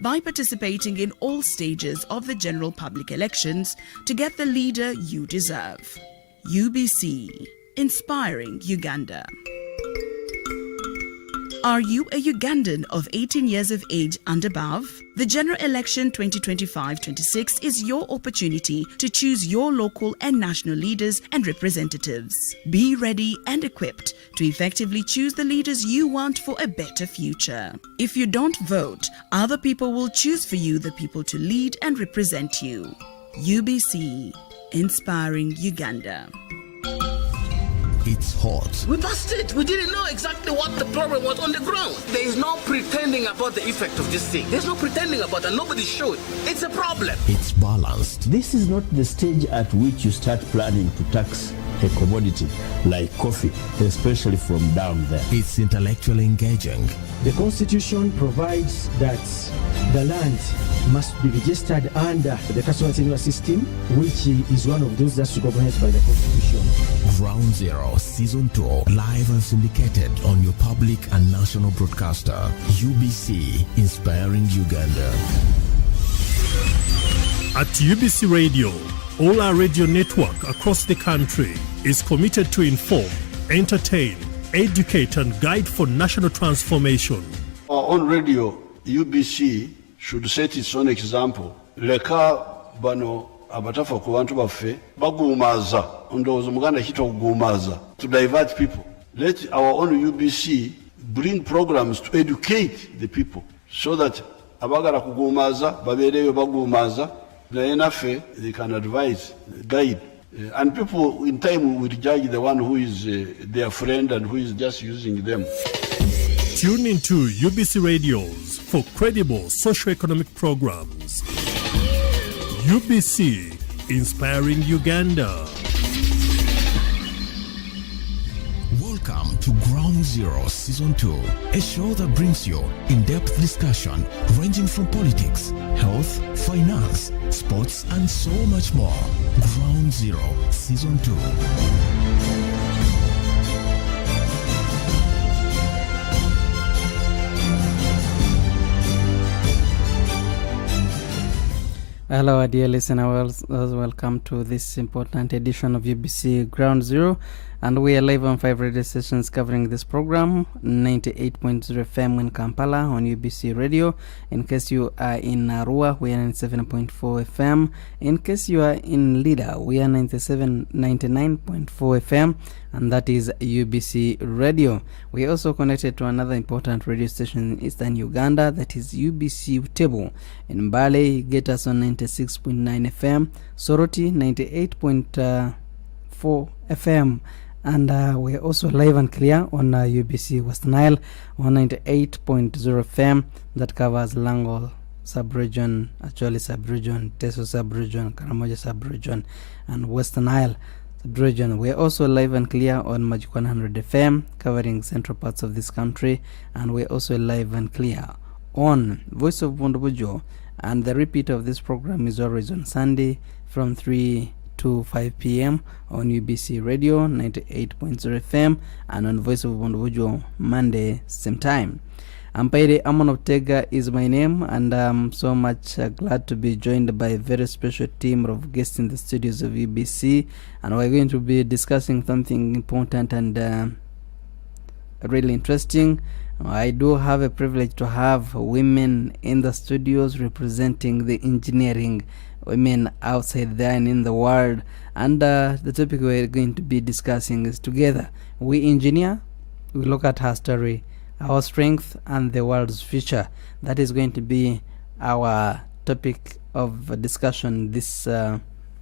by participating in all stages of the general public elections to get the leader you deserve. UBC, inspiring Uganda. Are you a Ugandan of 18 years of age and above? The General Election 2025-26 is your opportunity to choose your local and national leaders and representatives. Be ready and equipped to effectively choose the leaders you want for a better future. If you don't vote, other people will choose for you the people to lead and represent you. UBC, inspiring Uganda. It's hot. We busted. We didn't know exactly what the problem was on the ground. There is no pretending about the effect of this thing. There's no pretending about it. Nobody should. It's a problem. It's balanced. This is not the stage at which you start planning to tax a commodity like coffee, especially from down there. It's intellectually engaging. The Constitution provides that the land must be registered under the customer tenure system, which is one of those that's recognized by the Constitution. Ground Zero Season 2, live and syndicated on your public and national broadcaster. UBC, inspiring Uganda. At UBC Radio, all our radio network across the country is committed to inform, entertain, educate and guide for national transformation. Our own radio, UBC, should set its own example. Leka bano abatafa ku bantu baffe bagumaza ndowooza muganda kito kugumaza to divert people. Let our own UBC bring programs to educate the people so that abagala kugumaza babeereyo bagumaza naye naffe they can advise, guide. And people in time will judge the one who is their friend and who is just using them. Tune into UBC Radios for credible socio-economic programs. UBC, inspiring Uganda. Welcome to Ground Zero Season 2, a show that brings you in-depth discussion ranging from politics, health, finance, sports, and so much more. Ground Zero Season 2. Hello, dear listeners. Welcome to this important edition of UBC Ground Zero. And we are live on 5 radio stations covering this program: 98.0 FM in Kampala on UBC Radio. In case you are in Arua, we are 97.4 FM. In case you are in Lida, we are 99.4 FM, and that is UBC Radio. We are also connected to another important radio station in Eastern Uganda, that is UBC Butebo. In Mbale, you get us on 96.9 FM, Soroti 98.4 FM. And we're also live and clear on UBC West Nile 198.0 FM that covers Lango sub-region, Acholi sub-region, Teso sub-region, Karamoja sub-region, and West Nile sub-region. We're also live and clear on Magic 100 FM covering central parts of this country, and we're also live and clear on Voice of Bondobujo, and the repeat of this program is always on Sunday from 3 to 5 p.m. on UBC Radio 98.0 FM and on Voice of Bondobujo Monday same time. Ampaire Amonotega is my name, and I'm so much glad to be joined by a very special team of guests in the studios of UBC, and we're going to be discussing something important and really interesting. I do have a privilege to have women in the studios representing the engineering women outside there and in the world, and the topic we're going to be discussing is together we engineer, we look at her story, our strength and the world's future. That is going to be our topic of discussion this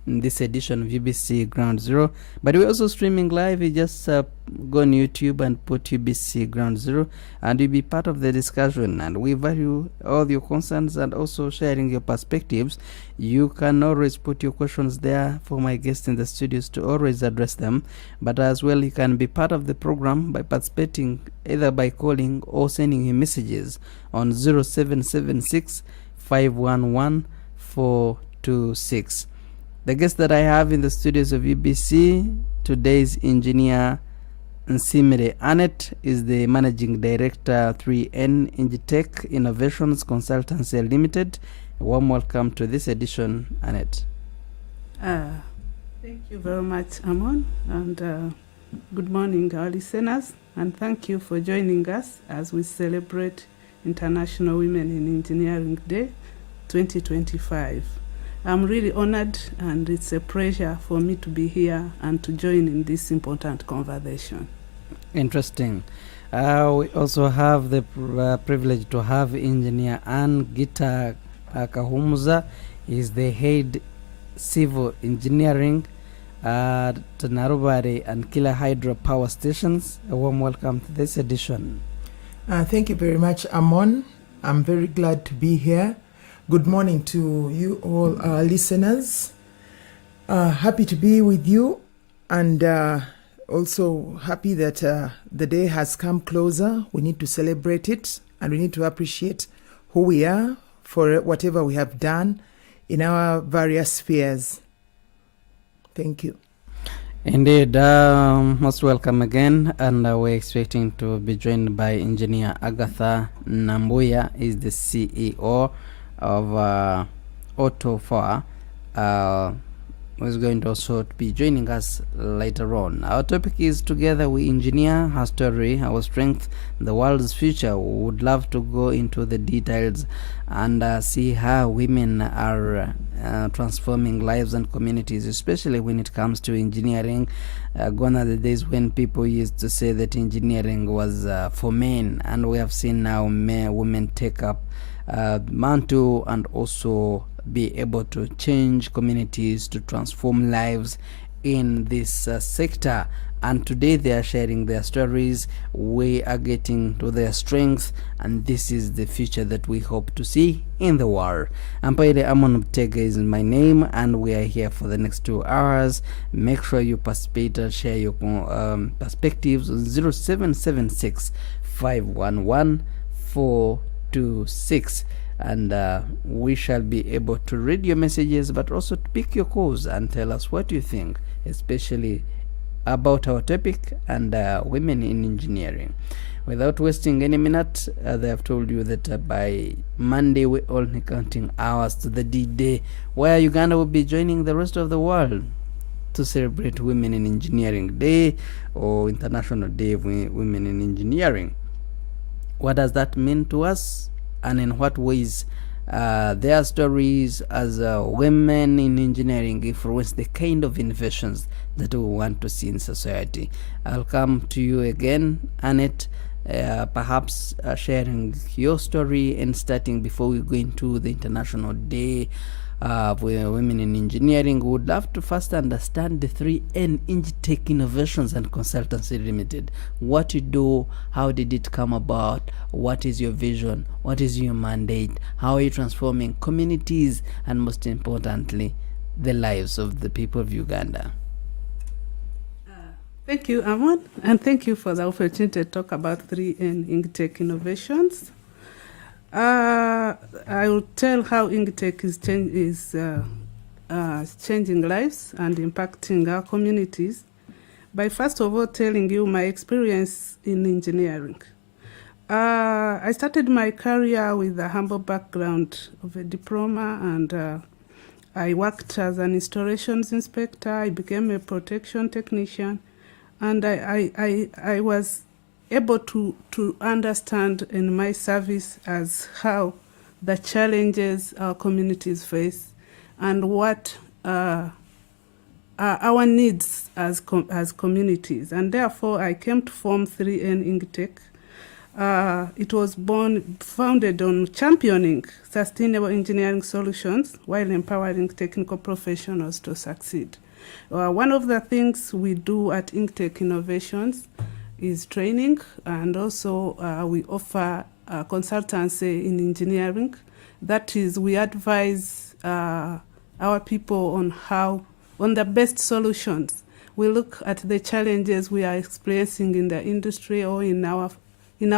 in this edition of UBC Ground Zero. But we're also streaming live. You just go on YouTube and put UBC Ground Zero, and you'll be part of the discussion. And we value all your concerns and also sharing your perspectives. You can always put your questions there for my guests in the studios to always address them. But as well, you can be part of the program by participating either by calling or sending him messages on 0776 511 426. The guest that I have in the studios of UBC today is engineer Nsimire Annette is the Managing Director 3N Ingitech Innovations Consultancy Limited. A warm welcome to this edition, Annette. Thank you very much, Amon, and good morning, our listeners, and thank you for joining us as we celebrate International Women in Engineering Day 2025. I'm really honored, and it's a pleasure for me to be here and to join in this important conversation. Interesting. We also have the privilege to have Engineer Ann Gita Kahumuza. Is the head civil engineering at Narubari and Kila Hydro Power Stations. A warm welcome to this edition. Thank you very much, Amon. I'm very glad to be here. Good morning to you all, our listeners. Happy to be with you, and also happy that the day has come closer. We need to celebrate it, and we need to appreciate who we are for whatever we have done in our various spheres. Thank you. Indeed, most welcome again, and we're expecting to be joined by Engineer Agatha Nambuya, is the CEO of Auto4, who's going to also be joining us later on. Our topic is Together We Engineer, her story, our strength, the world's future. We would love to go into the details and see how women are transforming lives and communities, especially when it comes to engineering. Gone are the days when people used to say that engineering was for men, and we have seen now women take up mantle and also be able to change communities, to transform lives in this sector. And today they are sharing their stories. We are getting to their strengths, and this is the future that we hope to see in the world. Ampaire Amon Butega is my name, and we are here for the next 2 hours. Make sure you participate and share your perspectives on 0776 511 426, and we shall be able to read your messages, but also to pick your calls and tell us what you think, especially about our topic and women in engineering. Without wasting any minute, they have told you that by Monday we're only counting hours to the D-Day, where Uganda will be joining the rest of the world to celebrate Women in Engineering Day, or International Day of Women in Engineering. What does that mean to us, and in what ways their stories as women in engineering influence the kind of innovations that we want to see in society? I'll come to you again, Annette, perhaps sharing your story and starting before we go into the International Day of Women in Engineering. We would love to first understand the 3N Ingitech Innovations and Consultancy Limited. What you do, how did it come about, what is your vision, what is your mandate, how are you transforming communities, and most importantly, the lives of the people of Uganda? Thank you, Amon, and thank you for the opportunity to talk about 3N Ingitech Innovations. I will tell how Ingitech is changing lives and impacting our communities by first of all telling you my experience in engineering. I started my career with a humble background of a diploma, and I worked as an installations inspector. I became a protection technician, and I was able to understand in my service as how the challenges our communities face and what are our needs as communities. And therefore, I came to form 3N Ingitech. It was founded on championing sustainable engineering solutions while empowering technical professionals to succeed. One of the things we do at Ingitech Innovations is training, and also we offer consultancy in engineering. That is, we advise our people on the best solutions. We look at the challenges we are experiencing in the industry or in our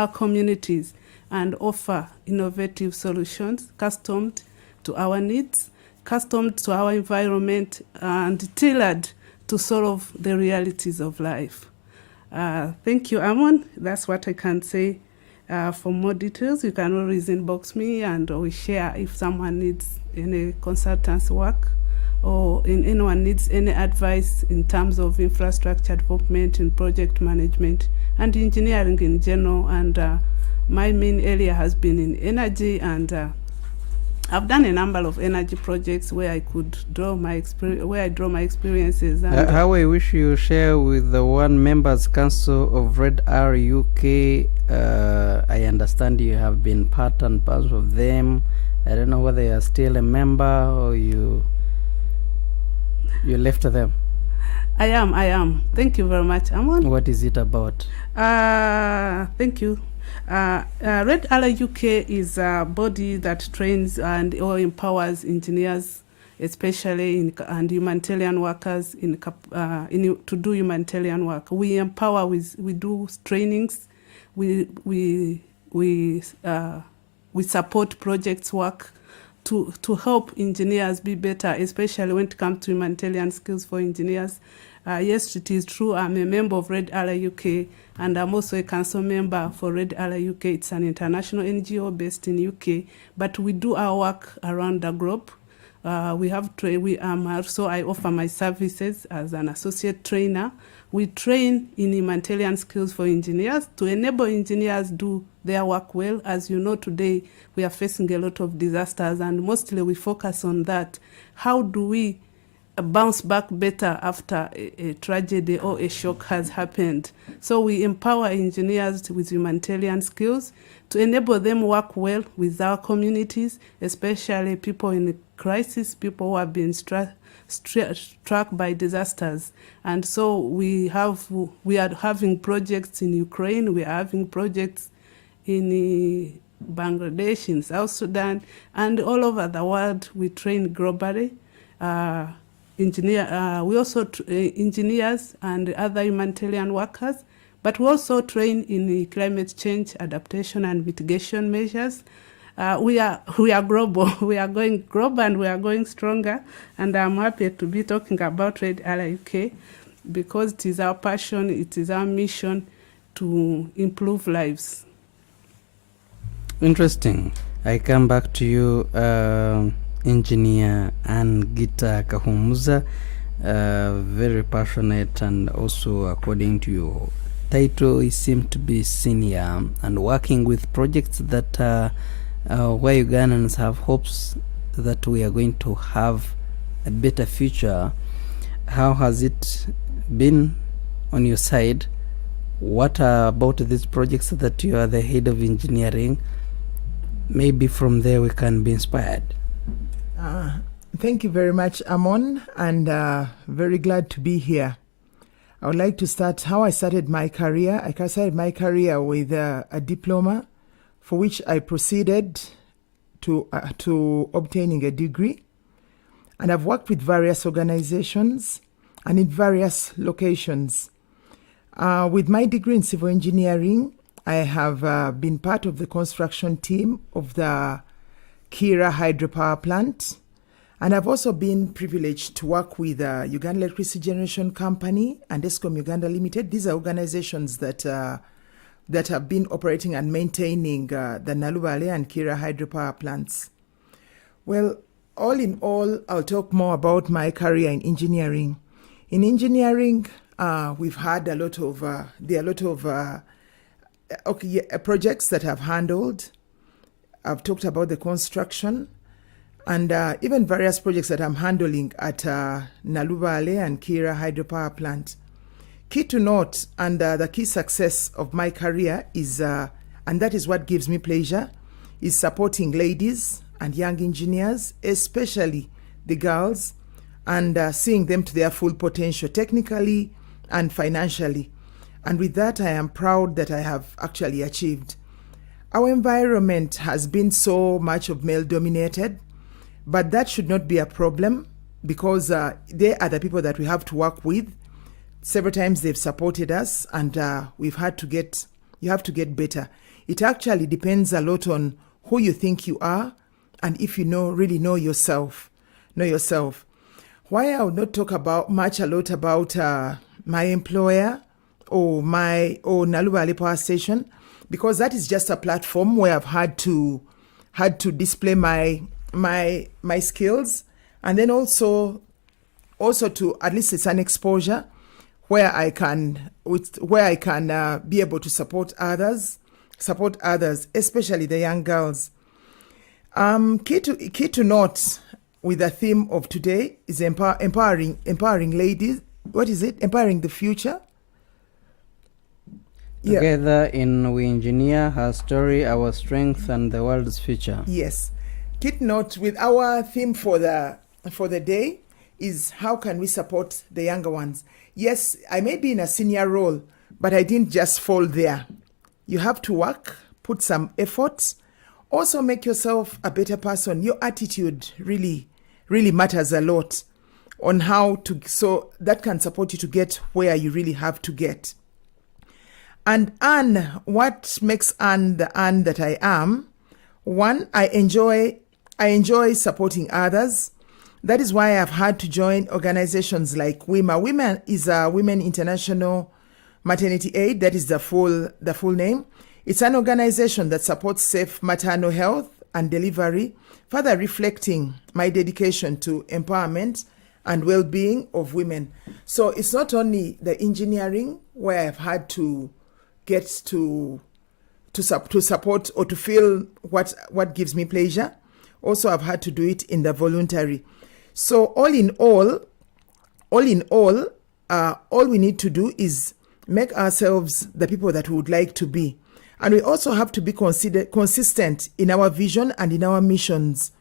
communities, and offer innovative solutions customed to our needs, customed to our environment, and tailored to solve the realities of life. Thank you, Amon. That's what I can say. For more details, you can always inbox me and we share if someone needs any consultants work or anyone needs any advice in terms of infrastructure development and project management and engineering in general. And my main area has been in energy, and I've done a number of energy projects where I could draw my experiences. And how I wish you share with the one members council of Red R UK. I understand you have been part and parcel of them. I don't know whether you are still a member or you left them. I am. Thank you very much, Amon. What is it about? Thank you. Red Ally UK is a body that trains or empowers engineers, especially and humanitarian workers to do humanitarian work. We empower we do trainings, we support projects work to help engineers be better, especially when it comes to humanitarian skills for engineers. Yes, it is true. I'm a member of Red Ally UK, and I'm also a council member for Red Ally UK. It's an international NGO based in UK, but we do our work around the globe. I offer my services as an associate trainer. We train in humanitarian skills for engineers to enable engineers do their work well. As you know, today we are facing a lot of disasters, and mostly we focus on that. How do we bounce back better after a tragedy or a shock has happened? So we empower engineers with humanitarian skills to enable them work well with our communities, especially people in crisis, people who have been struck by disasters. And so we are having projects in Ukraine, we are having projects in Bangladesh, in South Sudan, and all over the world. We train globally. We also engineers and other humanitarian workers, but we also train in climate change adaptation and mitigation measures. We are global. We are going global and we are going stronger. And I'm happy to be talking about Red Ally UK because it is our passion, it is our mission to improve lives. Interesting. I come back to you, Engineer and Gita Kahumuza, very passionate, and also according to your title, you seem to be senior and working with projects that where Ugandans have hopes that we are going to have a better future. How has it been on your side? What about these projects that you are the head of engineering? Maybe from there we can be inspired. Thank you very much, Amon, and very glad to be here. I would like to start how I started my career. I started my career with a diploma, for which I proceeded to obtaining a degree. And I've worked with various organizations and in various locations. With my degree in civil engineering, I have been part of the construction team of the Kira hydropower plant. And I've also been privileged to work with Uganda Electricity Generation Company and Eskom Uganda Limited. These are organizations that have been operating and maintaining the Nalubale and Kira hydropower plants. Well, all in all, I'll talk more about my career in engineering. In engineering, we've had there are a lot of projects that I've handled. I've talked about the construction and even various projects that I'm handling at Nalubale and Kira hydropower plant. Key to note and the key success of my career is, and that is what gives me pleasure, is supporting ladies and young engineers, especially the girls, and seeing them to their full potential technically and financially. And with that, I am proud that I have actually achieved. Our environment has been so much of male-dominated, but that should not be a problem because they are the people that we have to work with. Several times they've supported us, and you have to get better. It actually depends a lot on who you think you are, and if you really know yourself. Why I would not talk about my employer or Nalubale Power Station, because that is just a platform where I've had to display my skills, and then also to, at least it's an exposure where I can be able to support others, especially the young girls. Key to note with the theme of today is empowering ladies. What is it? Empowering the future. Together in We Engineer Her Story, Our Strength and the World's Future. Yes. Key note with our theme for the day is how can we support the younger ones. Yes, I may be in a senior role, but I didn't just fall there. You have to work, put some effort, also make yourself a better person. Your attitude really matters a lot on so that can support you to get where you really have to get. And Anne, what makes Anne the Anne that I am? One, I enjoy supporting others. That is why I've had to join organizations like WIMA. WIMA is a Women International Maternity Aid. That is the full name. It's an organization that supports safe maternal health and delivery, further reflecting my dedication to empowerment and well-being of women. So it's not only the engineering where I've had to get to support or to feel what gives me pleasure. Also, I've had to do it in the voluntary. So all in all, all we need to do is make ourselves the people that we would like to be. And we also have to be consistent in our vision and in our missions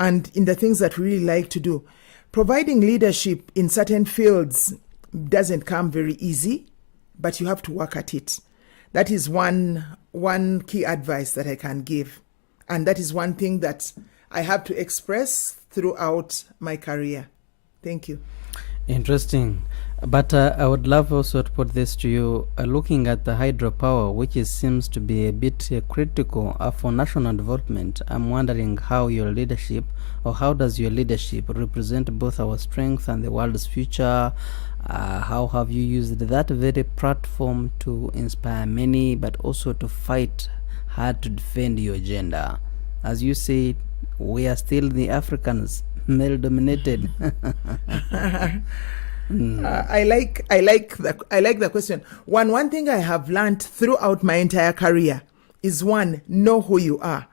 and in the things that we really like to do. Providing leadership in certain fields doesn't come very easy, but you have to work at it. That is one key advice that I can give. And that is one thing that I have to express throughout my career. Thank you. Interesting. But I would love also to put this to you, looking at the hydropower, which seems to be a bit critical for national development. I'm wondering how your leadership, or how does your leadership represent both our strength and the world's future? How have you used that very platform to inspire many, but also to fight hard to defend your gender? As you say, we are still the Africans, male-dominated. I like the question. One thing I have learned throughout my entire career is know who you are.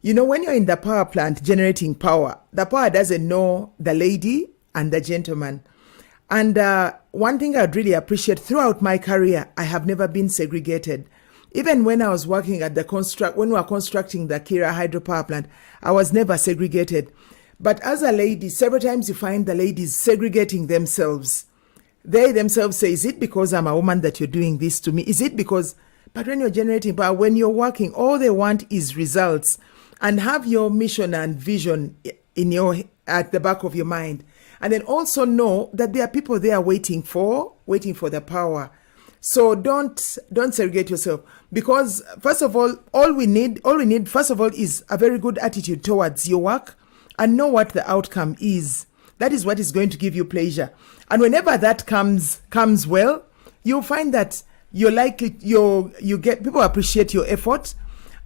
You know, when you're in the power plant generating power, the power doesn't know the lady and the gentleman. And one thing I'd really appreciate throughout my career, I have never been segregated. Even when I was working at when we were constructing the Kira hydropower plant, I was never segregated. But as a lady, several times you find the ladies segregating themselves. They themselves say, is it because I'm a woman that you're doing this to me? Is it because, but when you're generating power, when you're working, all they want is results. And have your mission and vision at the back of your mind. And then also know that there are people there waiting for the power. So don't segregate yourself, because first of all we need first of all is a very good attitude towards your work and know what the outcome is. That is what is going to give you pleasure. And whenever that comes well, you'll find that you're likely you get people appreciate your effort.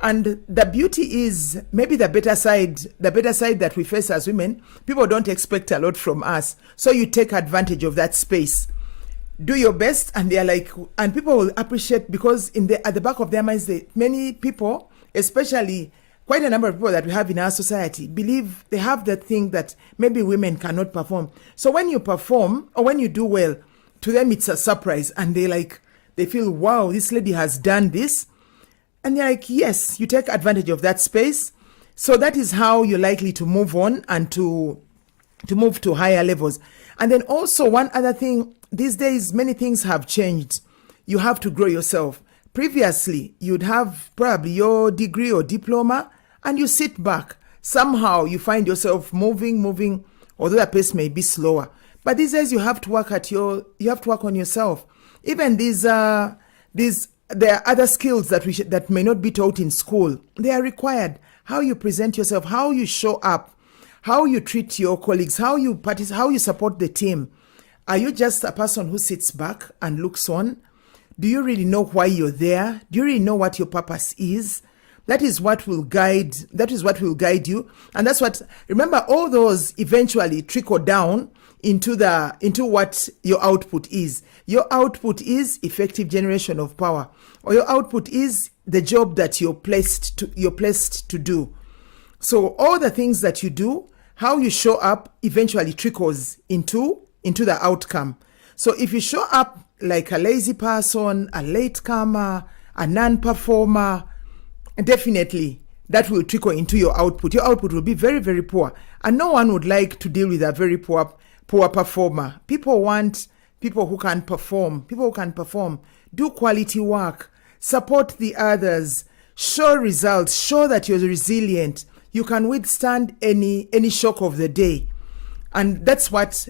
And the beauty is maybe the better side that we face as women, people don't expect a lot from us. So you take advantage of that space. Do your best, and they're like, and people will appreciate, because at the back of their minds, many people, especially quite a number of people that we have in our society, believe they have that thing that maybe women cannot perform. So when you perform or when you do well, to them it's a surprise, and they feel, wow, this lady has done this. And you're like, yes, you take advantage of that space. So that is how you're likely to move on and to move to higher levels. And then also one other thing, these days, many things have changed. You have to grow yourself. Previously, you'd have probably your degree or diploma and you sit back. Somehow you find yourself moving, although the pace may be slower. But these days you have to work on yourself. Even there are other skills that may not be taught in school. They are required. How you present yourself, how you show up, how you treat your colleagues, how you support the team. Are you just a person who sits back and looks on? Do you really know why you're there? Do you really know what your purpose is? That is what will guide you. And that's what, remember, all those eventually trickle down into what your output is. Your output is effective generation of power, or your output is the job that you're placed to do. So all the things that you do, how you show up eventually trickles into the outcome. So if you show up like a lazy person, a late comer, a non-performer, definitely that will trickle into your output. Your output will be very, very poor. And no one would like to deal with a very poor performer. People want people who can perform. Do quality work. Support the others. Show results. Show that you're resilient. You can withstand any shock of the day. And that's what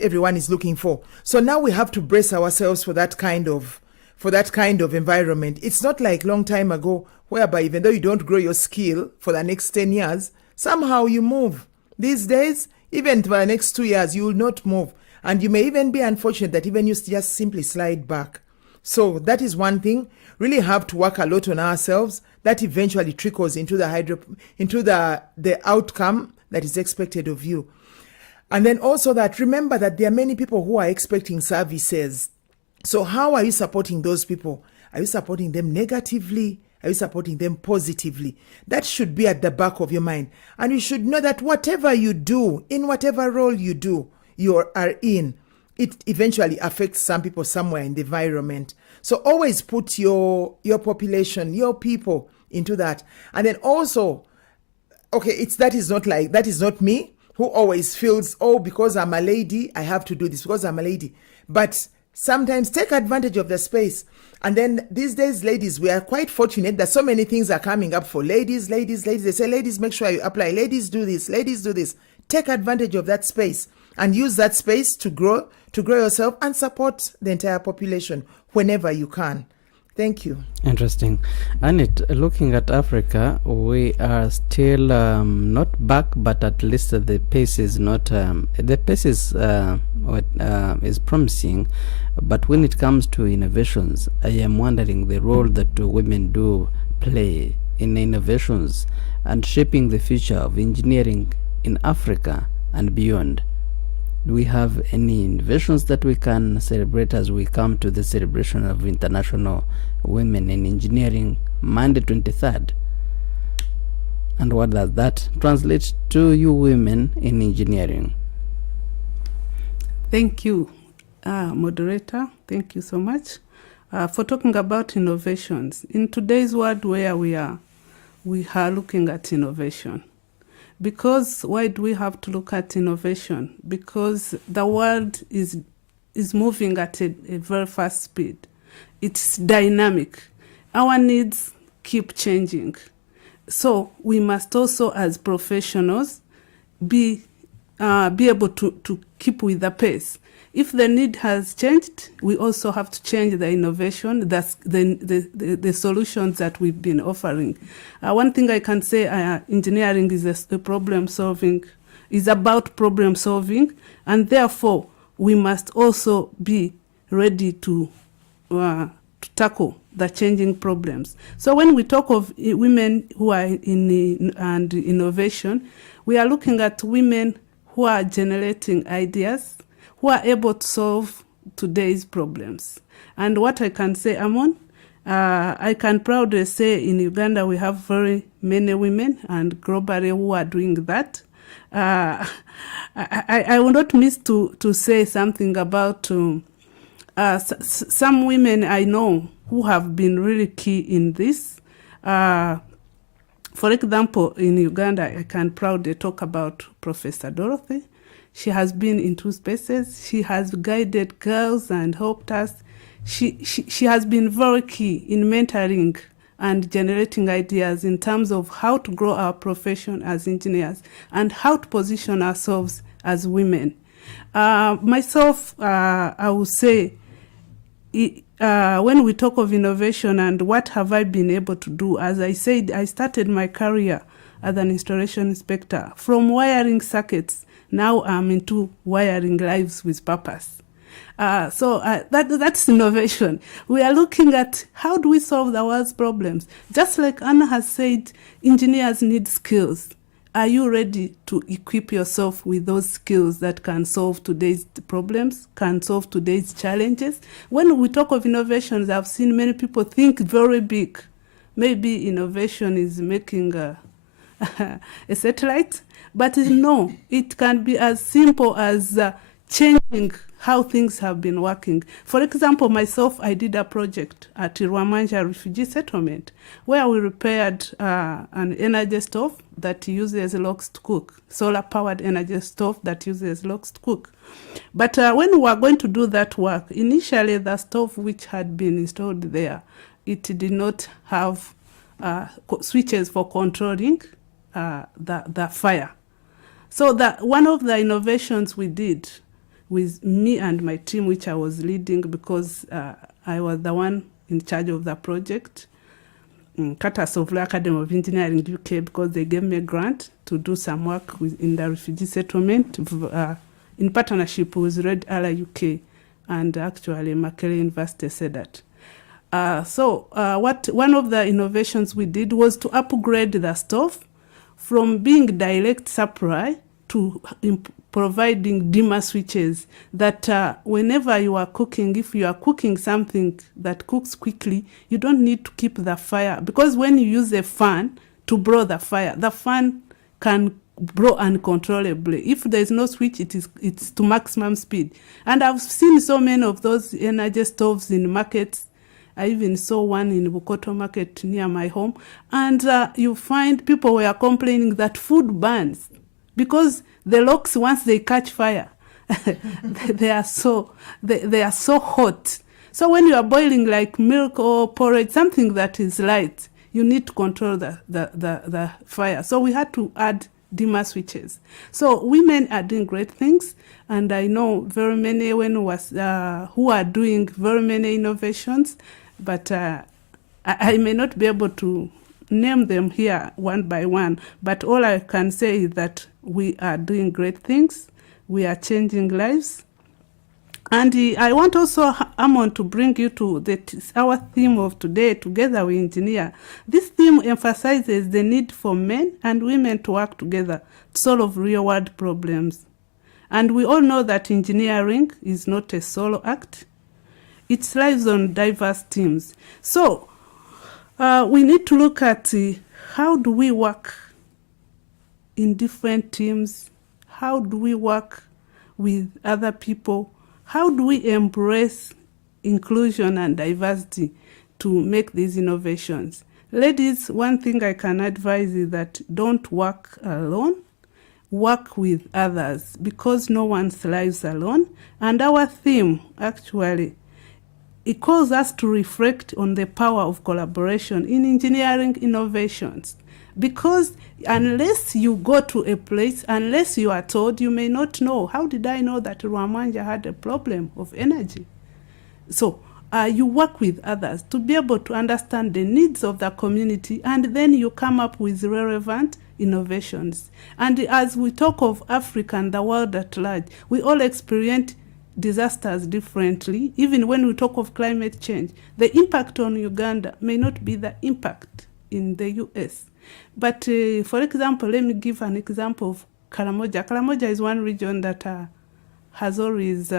everyone is looking for. So now we have to brace ourselves for that kind of environment. It's not like long time ago, whereby even though you don't grow your skill for the next 10 years, somehow you move. These days, even for the next 2 years, you will not move. And you may even be unfortunate that even you just simply slide back. So that is one thing. Really have to work a lot on ourselves. That eventually trickles into the outcome that is expected of you. And then also that, remember that there are many people who are expecting services. So how are you supporting those people? Are you supporting them negatively? Are you supporting them positively? That should be at the back of your mind. And you should know that whatever you do, in whatever role you are in, it eventually affects some people somewhere in the environment. So always put your population, your people into that. And then also, okay, that is not me who always feels, because I'm a lady, I have to do this because I'm a lady. But sometimes take advantage of the space. And then these days, ladies, we are quite fortunate that so many things are coming up for ladies. They say, ladies, make sure you apply. Ladies, do this. Ladies, do this. Take advantage of that space and use that space to grow yourself and support the entire population whenever you can. Thank you. Interesting. And looking at Africa, we are still not back, but at least the pace is not. The pace is promising, but when it comes to innovations, I am wondering the role that women do play in innovations and shaping the future of engineering in Africa and beyond. Do we have any innovations that we can celebrate as we come to the celebration of International Women in Engineering, Monday 23rd? And what does that translate to you women in engineering? Thank you, moderator. Thank you so much for talking about innovations. In today's world where we are looking at innovation. Because why do we have to look at innovation? Because the world is moving at a very fast speed. It's dynamic. Our needs keep changing. So we must also, as professionals, be able to keep with the pace. If the need has changed, we also have to change the innovation, that's the solutions that we've been offering. One thing I can say, engineering is about problem solving, and therefore we must also be ready to tackle the changing problems. So when we talk of women who are in innovation, we are looking at women who are generating ideas, who are able to solve today's problems. And what I can say, Amon, I can proudly say in Uganda we have very many women and globally who are doing that. I will not miss to say something about some women I know who have been really key in this. For example, in Uganda, I can proudly talk about Professor Dorothy. She has been in two spaces. She has guided girls and helped us. She has been very key in mentoring and generating ideas in terms of how to grow our profession as engineers and how to position ourselves as women. Myself, I would say, when we talk of innovation and what have I been able to do, as I said, I started my career as an installation inspector from wiring circuits. Now I'm into wiring lives with purpose. That's innovation. We are looking at how do we solve the world's problems. Just like Anna has said, engineers need skills. Are you ready to equip yourself with those skills that can solve today's problems, can solve today's challenges? When we talk of innovations, I've seen many people think very big. Maybe innovation is making a satellite, but no, it can be as simple as changing how things have been working. For example, myself, I did a project at Rwamanja refugee settlement where we repaired an energy stove that uses logs to cook, solar-powered energy stove that uses logs to cook. But when we were going to do that work, initially the stove which had been installed there, it did not have switches for controlling the fire. So one of the innovations we did with me and my team, which I was leading because I was the one in charge of the project, Katasovla Academy of Engineering UK, because they gave me a grant to do some work in the refugee settlement in partnership with Red Ally UK and actually Makerere University said that. One of the innovations we did was to upgrade the stove from being direct supply to providing dimmer switches that whenever you are cooking, if you are cooking something that cooks quickly, you don't need to keep the fire. Because when you use a fan to blow the fan can blow uncontrollably. If there is no switch, it's to maximum speed. And I've seen so many of those energy stoves in markets. I even saw one in Bukoto market near my home. And you find people were complaining that food burns because the logs, once they catch fire, they are so hot. So when you are boiling like milk or porridge, something that is light, you need to control the fire. So we had to add dimmer switches. So women are doing great things, and I know very many who are doing very many innovations, but I may not be able to name them here one by one, but all I can say is that we are doing great things. We are changing lives. And I want also, Amon, to bring you to our theme of today, Together We Engineer. This theme emphasizes the need for men and women to work together to solve real-world problems. And we all know that engineering is not a solo act. It thrives on diverse teams. So we need to look at how do we work in different teams? How do we work with other people? How do we embrace inclusion and diversity to make these innovations? Ladies, one thing I can advise is that don't work alone. Work with others, because no one thrives alone. And our theme, actually, it calls us to reflect on the power of collaboration in engineering innovations. Because unless you go to a place, unless you are told, you may not know. How did I know that Rwamanja had a problem of energy? So you work with others to be able to understand the needs of the community, and then you come up with relevant innovations. And as we talk of Africa and the world at large, we all experience disasters differently. Even when we talk of climate change, the impact on Uganda may not be the impact in the US. But for example, let me give an example of Karamoja. Karamoja is one region that has always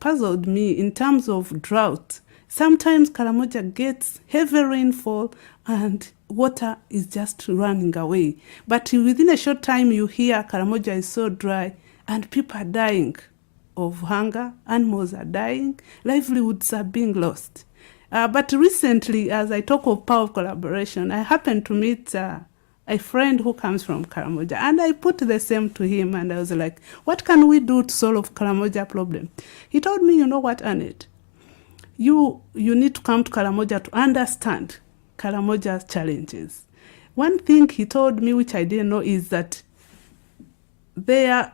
puzzled me in terms of drought. Sometimes Karamoja gets heavy rainfall and water is just running away. But within a short time, you hear Karamoja is so dry and people are dying of hunger, animals are dying, livelihoods are being lost. But recently, as I talk of power of collaboration, I happened to meet a friend who comes from Karamoja, and I put the same to him, and I was like, what can we do to solve Karamoja problem? He told me, you know what, Annette? You need to come to Karamoja to understand Karamoja's challenges. One thing he told me, which I didn't know, is that their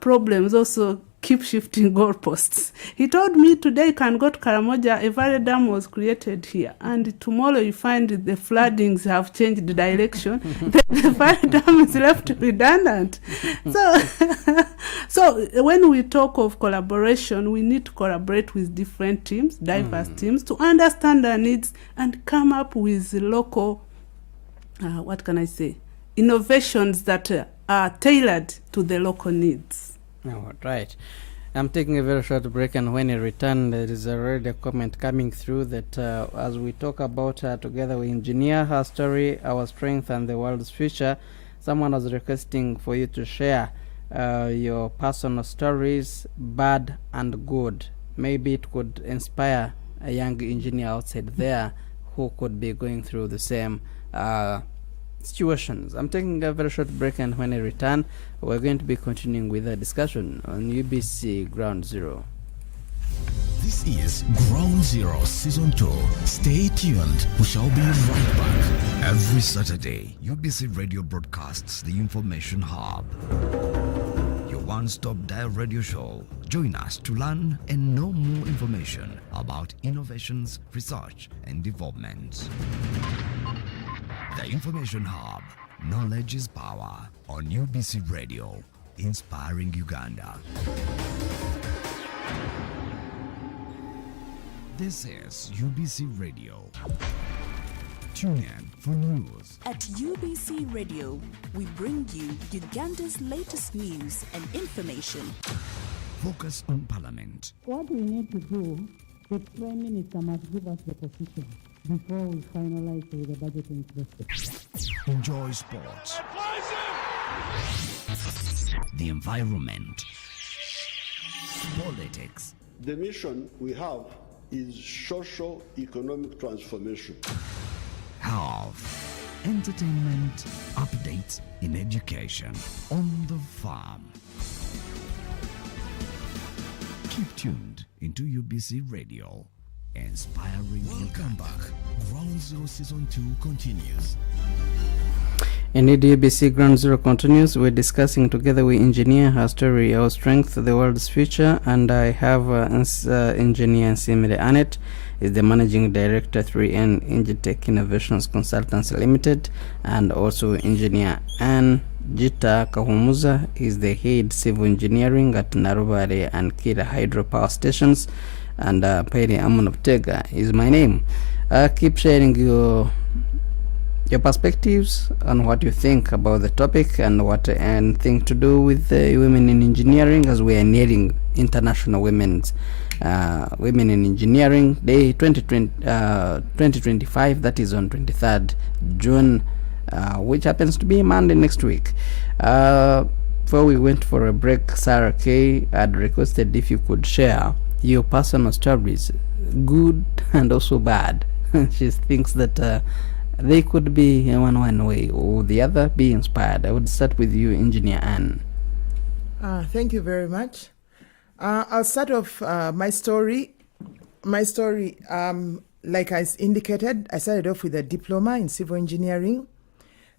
problems also keep shifting goalposts. He told me today you can go to Karamoja, a Valley Dam was created here, and tomorrow you find the floodings have changed the direction. The Valley Dam is left redundant. So when we talk of collaboration, we need to collaborate with different teams, diverse teams, to understand their needs and come up with local, innovations that are tailored to the local needs. Oh, right. I'm taking a very short break, and when I return, there is already a comment coming through that as we talk about together we engineer her story, our strength, and the world's future, someone was requesting for you to share your personal stories, bad and good. Maybe it could inspire a young engineer outside there who could be going through the same situations. I'm taking a very short break, and when I return, we're going to be continuing with a discussion on UBC Ground Zero. This is Ground Zero Season 2. Stay tuned. We shall be right back. Every Saturday, UBC Radio broadcasts the Information Hub, your one-stop dial radio show. Join us to learn and know more information about innovations, research, and developments. The Information Hub, knowledge is power, on UBC Radio, inspiring Uganda. This is UBC Radio. Tune in for news. At UBC Radio, we bring you Uganda's latest news and information. Focus on Parliament. What we need to do, the Prime Minister must give us the position before we finalize with the budgeting process. Enjoy sports. The environment. Politics. The mission we have is socio-economic transformation. Health. Entertainment. Updates in education. On the farm. Keep tuned into UBC Radio. Inspiring. Welcome back. Ground Zero Season 2 continues. Indeed, UBC Ground Zero continues. We're discussing together with engineer her story, our strength, the world's future, and I have engineer Simile Annette, is the managing director 3N Engitech Innovations Consultants Limited, and also engineer Ann Jita Kahumuza is the head civil engineering at Narubare and Kira hydropower stations, and Peri Amunoptega is my name. Keep sharing your perspectives on what you think about the topic and what anything to do with women in engineering, as we are nearing International Women in Engineering Day 2025. That is on 23rd June, which happens to be Monday next week. Before we went for a break, Sarah K had requested if you could share your personal stories, good and also bad. She thinks that they could be one way or the other, be inspired. I would start with you, Engineer Ann. Thank you very much. I'll start off my story. Like I indicated, I started off with a diploma in civil engineering.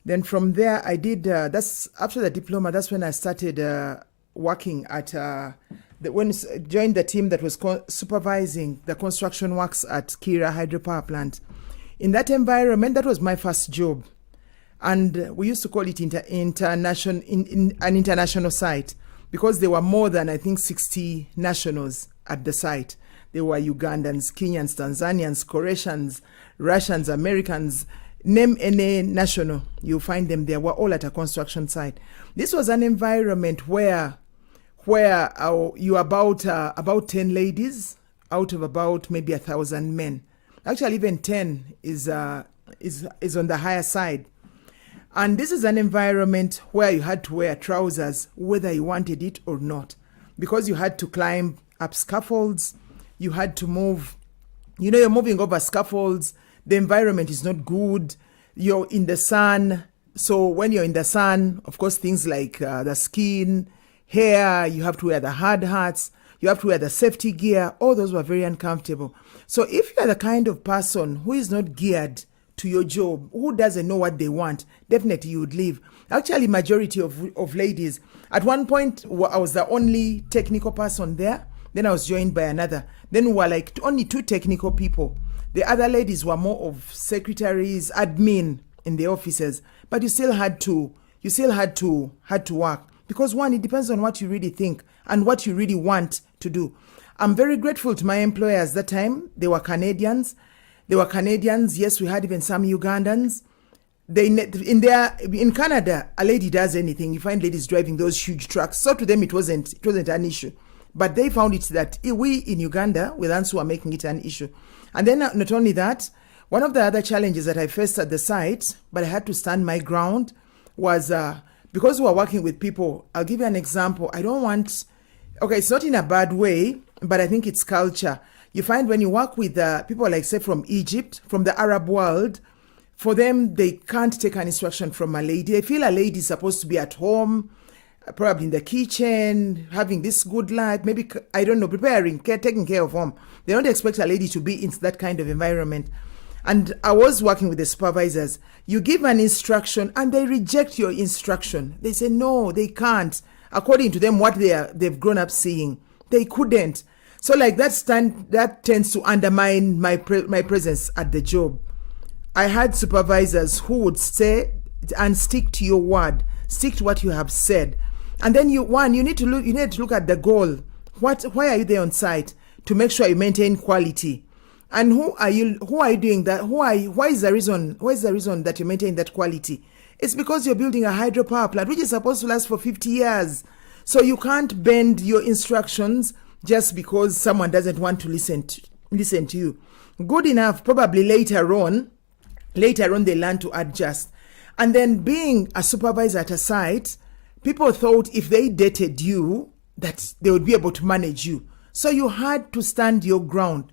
Then from there, I did, after the diploma, that's when I started working at, joined the team that was supervising the construction works at Kira hydropower plant. In that environment, that was my first job. And we used to call it an international site, because there were more than, I think, 60 nationals at the site. There were Ugandans, Kenyans, Tanzanians, Croatians, Russians, Americans, name any national, you'll find them there. We're all at a construction site. This was an environment where you about 10 ladies out of about maybe 1,000 men. Actually, even 10 is on the higher side. And this is an environment where you had to wear trousers whether you wanted it or not, because you had to climb up scaffolds, you had to move, you're moving over scaffolds, the environment is not good, you're in the sun. So when you're in the sun, of course, things like the skin, hair, you have to wear the hard hats, you have to wear the safety gear, all those were very uncomfortable. So if you're the kind of person who is not geared to your job, who doesn't know what they want, definitely you would leave. Actually, majority of ladies. At one point, I was the only technical person there. Then I was joined by another. Then we were like only 2 technical people. The other ladies were more of secretaries, admin in the offices. But you still had to work, because one, it depends on what you really think and what you really want to do. I'm very grateful to my employers that time. They were Canadians. Yes, we had even some Ugandans. In Canada, a lady does anything. You find ladies driving those huge trucks. So to them, it wasn't an issue. But they found it that we in Uganda were the ones who were making it an issue. And then not only that, one of the other challenges that I faced at the site, but I had to stand my ground, was because we were working with people. I'll give you an example. It's not in a bad way, but I think it's culture. You find when you work with people like, say, from Egypt, from the Arab world, for them, they can't take an instruction from a lady. They feel a lady is supposed to be at home, probably in the kitchen, having this good life, maybe, I don't know, taking care of home. They don't expect a lady to be in that kind of environment. And I was working with the supervisors. You give an instruction and they reject your instruction. They say, no, they can't. According to them, what they've grown up seeing, they couldn't. So like that tends to undermine my presence at the job. I had supervisors who would say, and stick to your word, stick to what you have said. And then you need to look at the goal. Why are you there on site? To make sure you maintain quality. And who are you doing that? Why is the reason that you maintain that quality? It's because you're building a hydropower plant, which is supposed to last for 50 years. So you can't bend your instructions just because someone doesn't want to listen to you. Good enough, probably later on they learn to adjust. And then being a supervisor at a site, people thought if they dated you, that they would be able to manage you. So you had to stand your ground.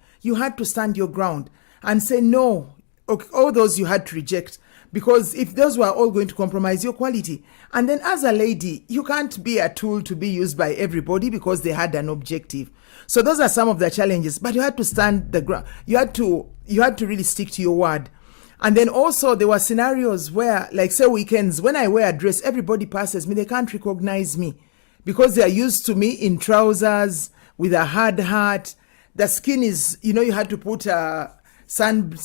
And say no. Okay, all those you had to reject, because if those were all going to compromise your quality. And then as a lady, you can't be a tool to be used by everybody because they had an objective. So those are some of the challenges, but you had to stand the ground. You had to really stick to your word. And then also there were scenarios where, like say weekends, when I wear a dress, everybody passes me. They can't recognize me because they are used to me in trousers with a hard hat. The skin is, you had to put something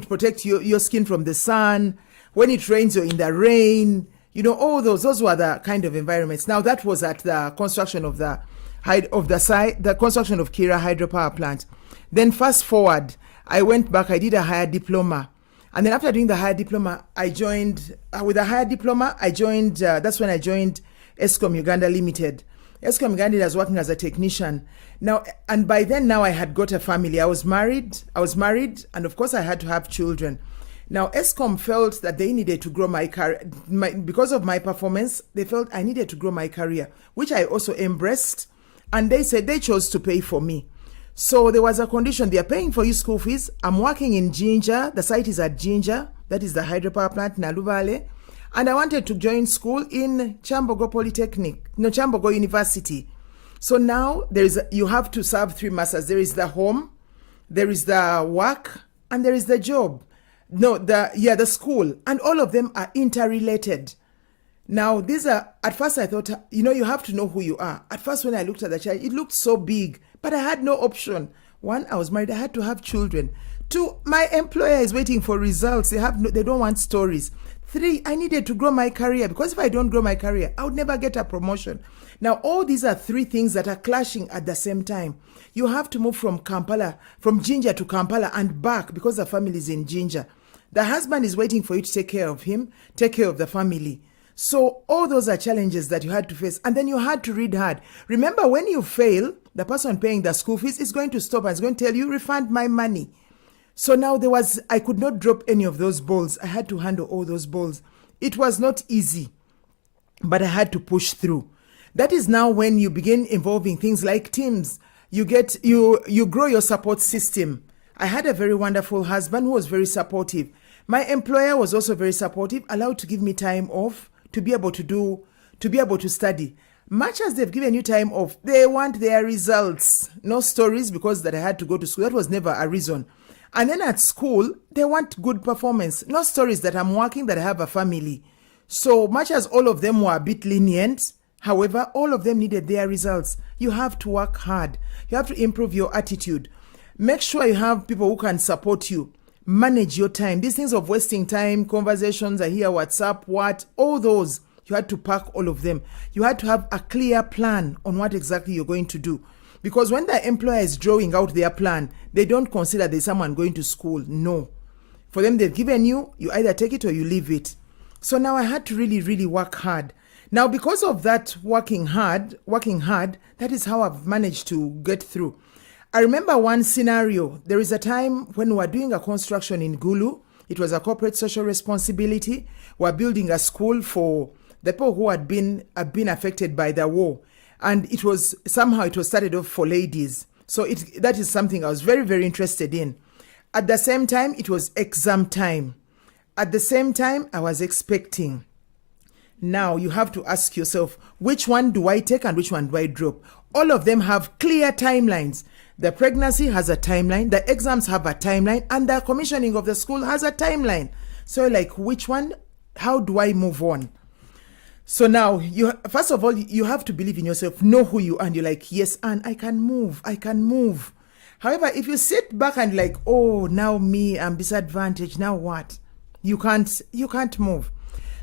to protect your skin from the sun. When it rains, you're in the rain. All those were the kind of environments. Now that was at the construction of the construction of Kira hydropower plant. Then fast forward, I went back, I did a higher diploma. And then after doing the higher diploma, I joined, that's when I joined Eskom Uganda Limited. Eskom Uganda was working as a technician. Now, and by then I had got a family. I was married, and of course I had to have children. Now, Eskom felt that they needed to grow my career. Because of my performance, they felt I needed to grow my career, which I also embraced. And they said they chose to pay for me. So there was a condition. They are paying for you school fees. I'm working in Jinja. The site is at Jinja. That is the hydropower plant in Alubale. And I wanted to join school in Chambogo University. So now you have to serve 3 masters. There is the home, there is the work, and there is the job. The school. And all of them are interrelated. Now, at first I thought, you have to know who you are. At first when I looked at the child, it looked so big, but I had no option. 1, I was married, I had to have children. 2, my employer is waiting for results. They don't want stories. 3, I needed to grow my career, because if I don't grow my career, I would never get a promotion. Now, all these are 3 things that are clashing at the same time. You have to move from Jinja to Kampala and back, because the family is in Jinja. The husband is waiting for you to take care of him, take care of the family. So all those are challenges that you had to face. And then you had to read hard. Remember, when you fail, the person paying the school fees is going to stop and is going to tell you, refund my money. So now I could not drop any of those balls. I had to handle all those balls. It was not easy, but I had to push through. That is now when you begin involving things like teams. You grow your support system. I had a very wonderful husband who was very supportive. My employer was also very supportive, allowed to give me time off to be able to study. Much as they've given you time off, they want their results. No stories because that I had to go to school. That was never a reason. And then at school, they want good performance. No stories that I'm working, that I have a family. So much as all of them were a bit lenient, however, all of them needed their results. You have to work hard. You have to improve your attitude. Make sure you have people who can support you. Manage your time. These things of wasting time, conversations are here, WhatsApp, all those, you had to pack all of them. You had to have a clear plan on what exactly you're going to do. Because when the employer is drawing out their plan, they don't consider there's someone going to school. No. For them, they've given you either take it or you leave it. So now I had to really, really work hard. Now, because of that working hard, that is how I've managed to get through. I remember one scenario. There is a time when we were doing a construction in Gulu. It was a corporate social responsibility. We were building a school for the people who had been affected by the war. And it was started off for ladies. So that is something I was very, very interested in. At the same time, it was exam time. At the same time, I was expecting. Now you have to ask yourself, which one do I take and which one do I drop? All of them have clear timelines. The pregnancy has a timeline, the exams have a timeline, and the commissioning of the school has a timeline. So like, which one? How do I move on? So now, first of all, you have to believe in yourself, know who you are, and you're like, yes, and I can move. However, if you sit back and like, oh, now me, I'm disadvantaged, now what? You can't move.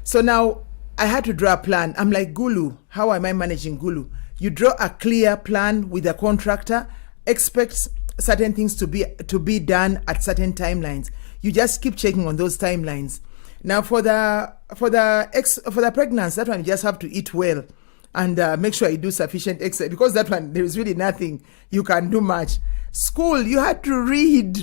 So now, I had to draw a plan. I'm like, Gulu, how am I managing Gulu? You draw a clear plan with a contractor, expect certain things to be done at certain timelines. You just keep checking on those timelines. Now for the pregnancy, that one you just have to eat well and make sure you do sufficient exercise, because that one there is really nothing you can do much. School, you had to read.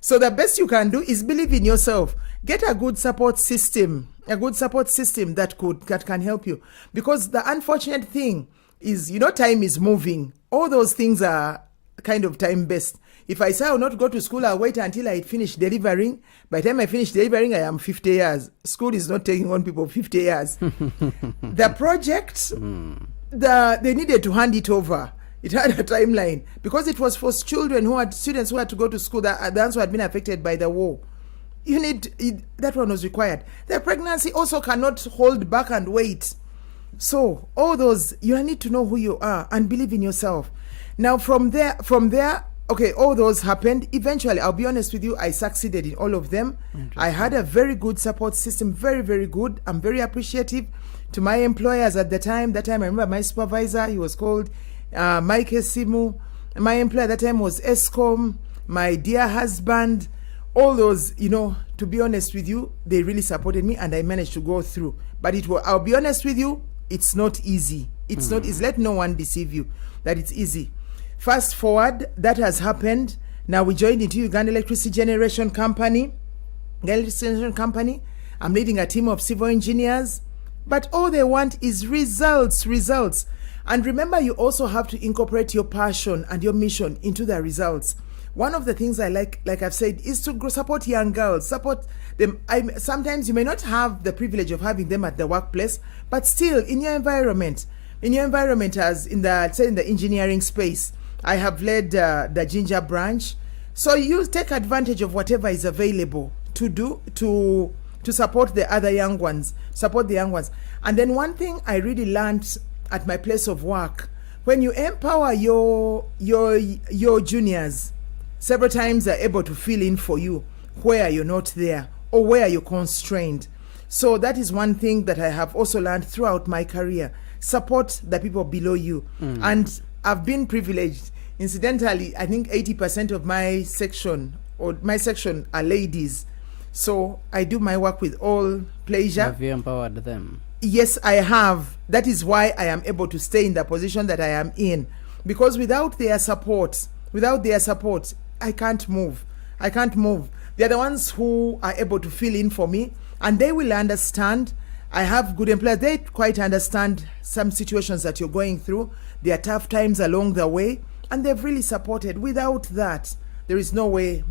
So the best you can do is believe in yourself. Get a good support system. That can help you. Because the unfortunate thing is, time is moving. All those things are kind of time-based. If I say I will not go to school, I'll wait until I finish delivering. By the time I finish delivering, I am 50 years. School is not taking on people 50 years. The project, they needed to hand it over. It had a timeline because it was for students who had to go to school, the ones who had been affected by the war. That one was required. The pregnancy also cannot hold back and wait. So all those, you need to know who you are and believe in yourself. Now from there, okay, all those happened. Eventually, I'll be honest with you, I succeeded in all of them. I had a very good support system, very, very good. I'm very appreciative to my employers at the time. That time, I remember my supervisor, he was called Mike Esimu. My employer at that time was ESCOM, my dear husband. All those, to be honest with you, they really supported me and I managed to go through. But I'll be honest with you, it's not easy. It's not easy. Let no one deceive you that it's easy. Fast forward, that has happened. Now we joined into Uganda Electricity Generation Company. I'm leading a team of civil engineers. But all they want is results. And remember, you also have to incorporate your passion and your mission into the results. One of the things I like I've said, is to support young girls, support them. Sometimes you may not have the privilege of having them at the workplace, but still in your environment as in the engineering space, I have led the Ginger branch. So you take advantage of whatever is available to support the other young ones, support the young ones. And then one thing I really learned at my place of work, when you empower your juniors, several times they're able to fill in for you where you're not there or where you're constrained. So that is one thing that I have also learned throughout my career. Support the people below you. And I've been privileged. Incidentally, I think 80% of my section are ladies. So I do my work with all pleasure. Have you empowered them? Yes, I have. That is why I am able to stay in the position that I am in. Because without their support, I can't move. They're the ones who are able to fill in for me, and they will understand. I have good employers. They quite understand some situations that you're going through. There are tough times along the way, and they've really supported. Without that, there's no way.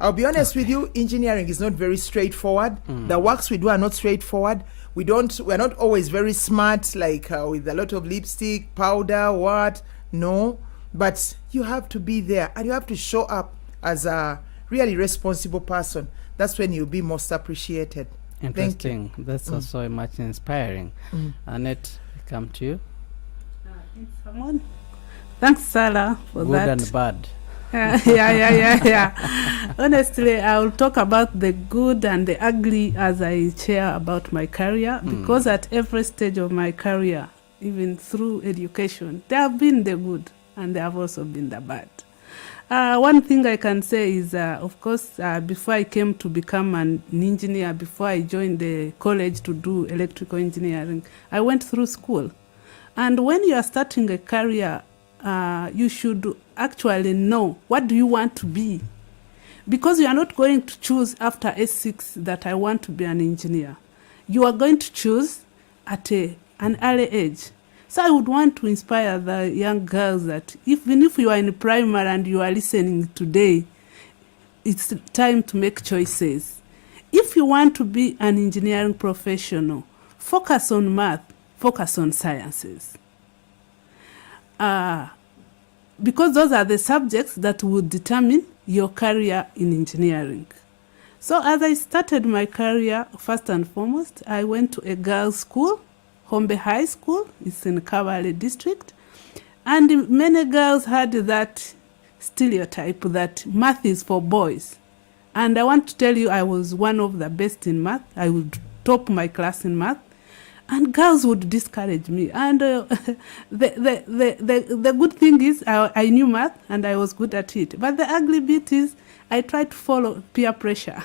I'll be honest with you, engineering is not very straightforward. The works we do are not straightforward. We're not always very smart, like with a lot of lipstick, powder, no. But you have to be there and you have to show up as a really responsible person. That's when you'll be most appreciated. Interesting. That's also much inspiring. Annette, I come to you. Thanks, Sarah, for Good that. and bad. Yeah. Honestly, I will talk about the good and the ugly as I share about my career, because at every stage of my career, even through education, there have been the good and there have also been the bad. One thing I can say is, of course, before I came to become an engineer, before I joined the college to do electrical engineering, I went through school. And when you are starting a career, you should actually know what do you want to be. Because you are not going to choose after S6 that I want to be an engineer. You are going to choose at an early age. So I would want to inspire the young girls that even if you are in primary and you are listening today, it's time to make choices. If you want to be an engineering professional, focus on math, focus on sciences. Because those are the subjects that would determine your career in engineering. So as I started my career, first and foremost, I went to a girls' school, Hombe High School. It's in Kabale district. And many girls had that stereotype that math is for boys. And I want to tell you, I was one of the best in math. I would top my class in math. And girls would discourage me. And the good thing is I knew math and I was good at it. But the ugly bit is I tried to follow peer pressure.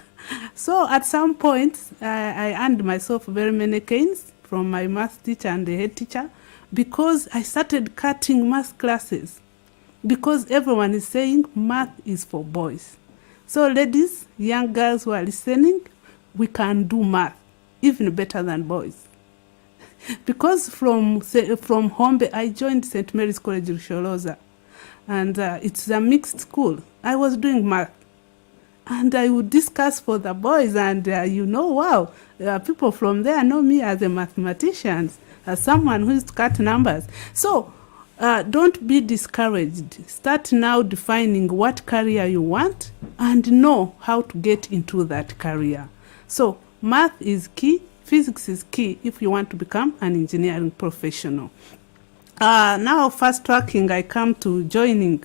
So at some point, I earned myself very many canes from my math teacher and the head teacher, because I started cutting math classes. Because everyone is saying math is for boys. So ladies, young girls who are listening, we can do math even better than boys. Because from Hombe, I joined St. Mary's College Rusholoza, and it's a mixed school. I was doing math, and I would discuss for the boys, and wow, people from there know me as a mathematician, as someone who used to cut numbers. So don't be discouraged. Start now defining what career you want and know how to get into that career. So math is key. Physics is key if you want to become an engineering professional. Now, fast tracking, I come to joining.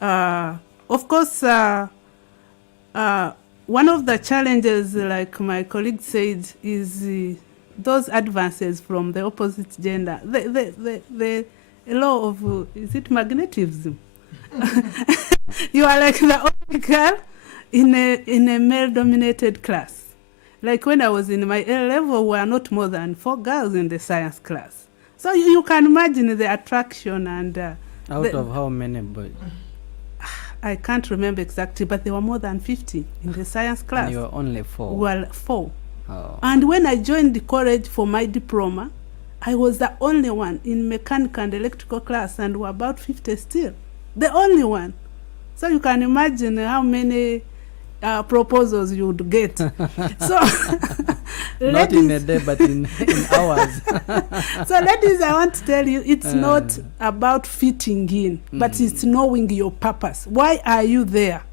Of course, one of the challenges, like my colleague said, is those advances from the opposite gender. The law of, is it magnetism? You are like the only girl in a male-dominated class. Like when I was in my A level, we were not more than 4 girls in the science class. So you can imagine the attraction and... Out of how many boys? I can't remember exactly, but there were more than 50 in the science class. And you were only 4? Well, 4. Oh. And when I joined the college for my diploma, I was the only one in mechanical and electrical class, and we're about 50 still. The only one. So you can imagine how many... proposals you would get. So not in a day, but in hours. So ladies, I want to tell you, it's not about fitting in, but it's knowing your purpose. Why are you there?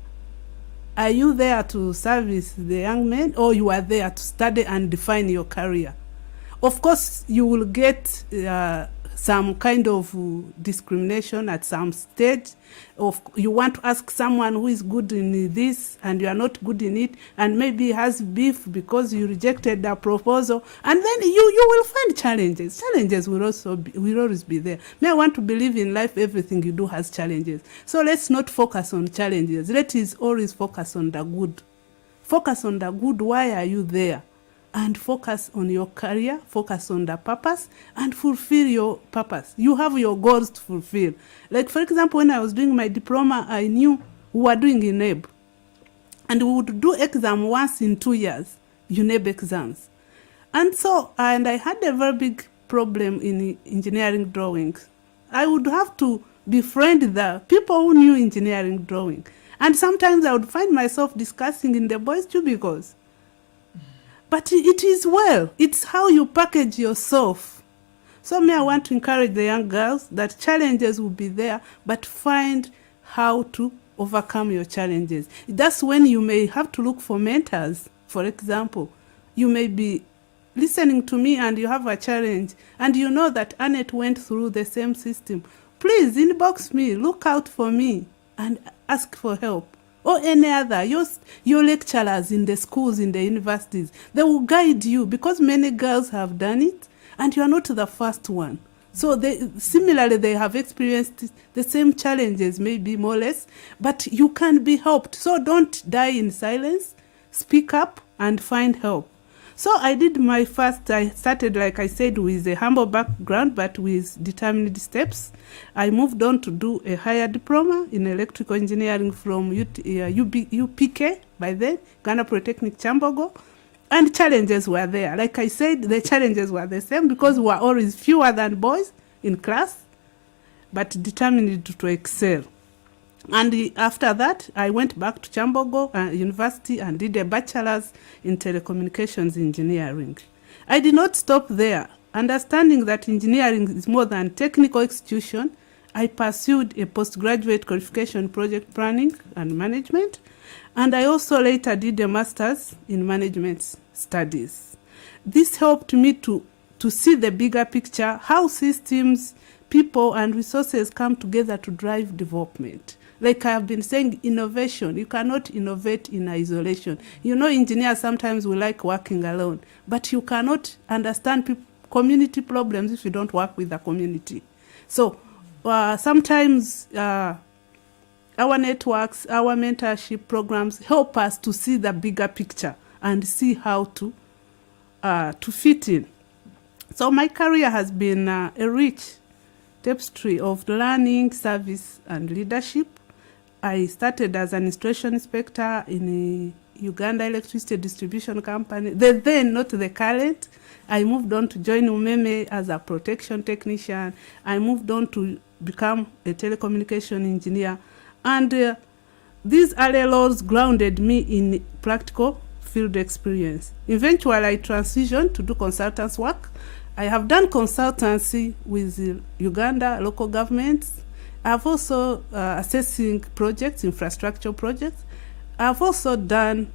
Are you there to service the young men, or you are there to study and define your career? Of course, you will get some kind of discrimination at some stage. Of you want to ask someone who is good in this and you are not good in it, and maybe has beef because you rejected the proposal, and then you will find challenges. Challenges will always be there. I want to believe in life, everything you do has challenges. So let's not focus on challenges. Let us always focus on the good. Focus on the good. Why are you there? And focus on your career, focus on the purpose, and fulfill your purpose. You have your goals to fulfill. Like, for example, when I was doing my diploma, I knew we were doing UNEB. And we would do exam once in 2 years, UNEB exams. And I had a very big problem in engineering drawings. I would have to befriend the people who knew engineering drawing. And sometimes I would find myself discussing in the boys' cubicles. But it is well. It's how you package yourself. So I want to encourage the young girls that challenges will be there, but find how to overcome your challenges. That's when you may have to look for mentors. For example, you may be listening to me and you have a challenge and you know that Annette went through the same system, please inbox me, look out for me and ask for help. Or any other, your lecturers in the schools, in the universities, they will guide you because many girls have done it and you are not the first one. So similarly, they have experienced the same challenges, maybe more or less, but you can be helped. So don't die in silence, speak up and find help. So I started, like I said, with a humble background, but with determined steps. I moved on to do a higher diploma in electrical engineering from UPK, by then, Uganda Polytechnic Chambogo. And challenges were there. Like I said, the challenges were the same because we were always fewer than boys in class, but determined to excel. And after that, I went back to Chambogo University and did a bachelor's in telecommunications engineering. I did not stop there. Understanding that engineering is more than technical execution, I pursued a postgraduate qualification project planning and management, and I also later did a master's in management studies. This helped me to see the bigger picture, how systems, people, and resources come together to drive development. Like I have been saying, innovation, you cannot innovate in isolation. You know, engineers sometimes we like working alone, but you cannot understand community problems if you don't work with the community. So sometimes our networks, our mentorship programs help us to see the bigger picture and see how to fit in. So my career has been a rich tapestry of learning, service, and leadership. I started as an installation inspector in a Uganda electricity distribution company. Then, not the current. I moved on to join Umeme as a protection technician. I moved on to become a telecommunication engineer. And these early roles grounded me in practical field experience. Eventually, I transitioned to do consultants work. I have done consultancy with Uganda local governments. I've also assessing projects, infrastructure projects. I've also done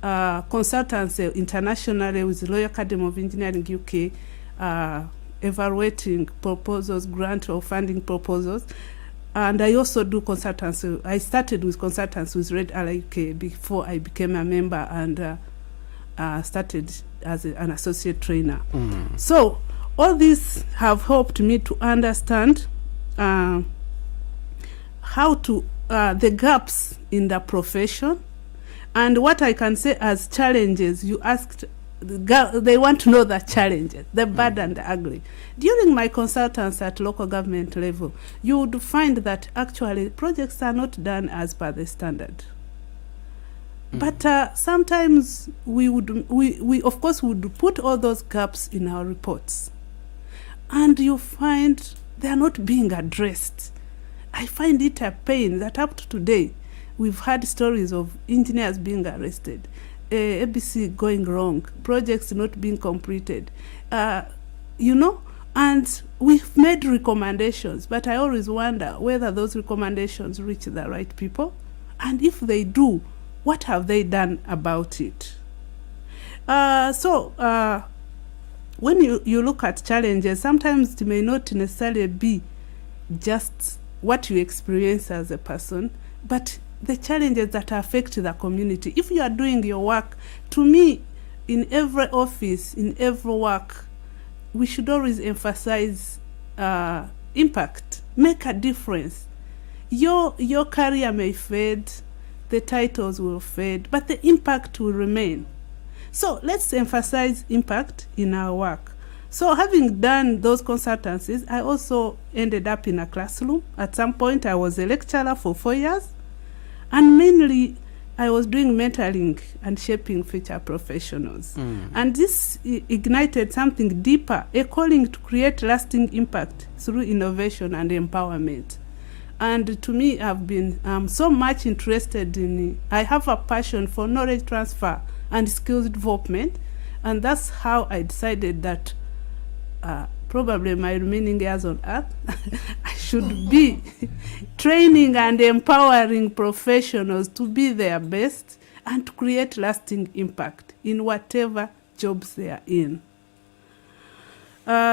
consultancy internationally with the Royal Academy of Engineering UK, evaluating proposals, grant or funding proposals. And I also do consultancy. I started with consultancy with Red Ally UK before I became a member and started as an associate trainer. So all these have helped me to understand how to the gaps in the profession, and what I can say as challenges. You asked, they want to know the challenges, the bad and the ugly. During my consultants at local government level, you would find that actually projects are not done as per the standard. But sometimes we of course would put all those gaps in our reports, and you find they are not being addressed. I find it a pain that up to today, we've had stories of engineers being arrested, ABC going wrong, projects not being completed, you know, and we've made recommendations, but I always wonder whether those recommendations reach the right people, and if they do, what have they done about it? When you look at challenges, sometimes it may not necessarily be just what you experience as a person, but the challenges that affect the community. If you are doing your work, to me, in every office, in every work, we should always emphasize impact, make a difference. Your career may fade, the titles will fade, but the impact will remain. So let's emphasize impact in our work. So having done those consultancies, I also ended up in a classroom. At some point, I was a lecturer for 4 years. And mainly, I was doing mentoring and shaping future professionals. And this ignited something deeper, a calling to create lasting impact through innovation and empowerment. And to me, I've been so much interested in, I have a passion for knowledge transfer and skills development. And that's how I decided that probably my remaining years on earth, I should be training and empowering professionals to be their best and to create lasting impact in whatever jobs they are in.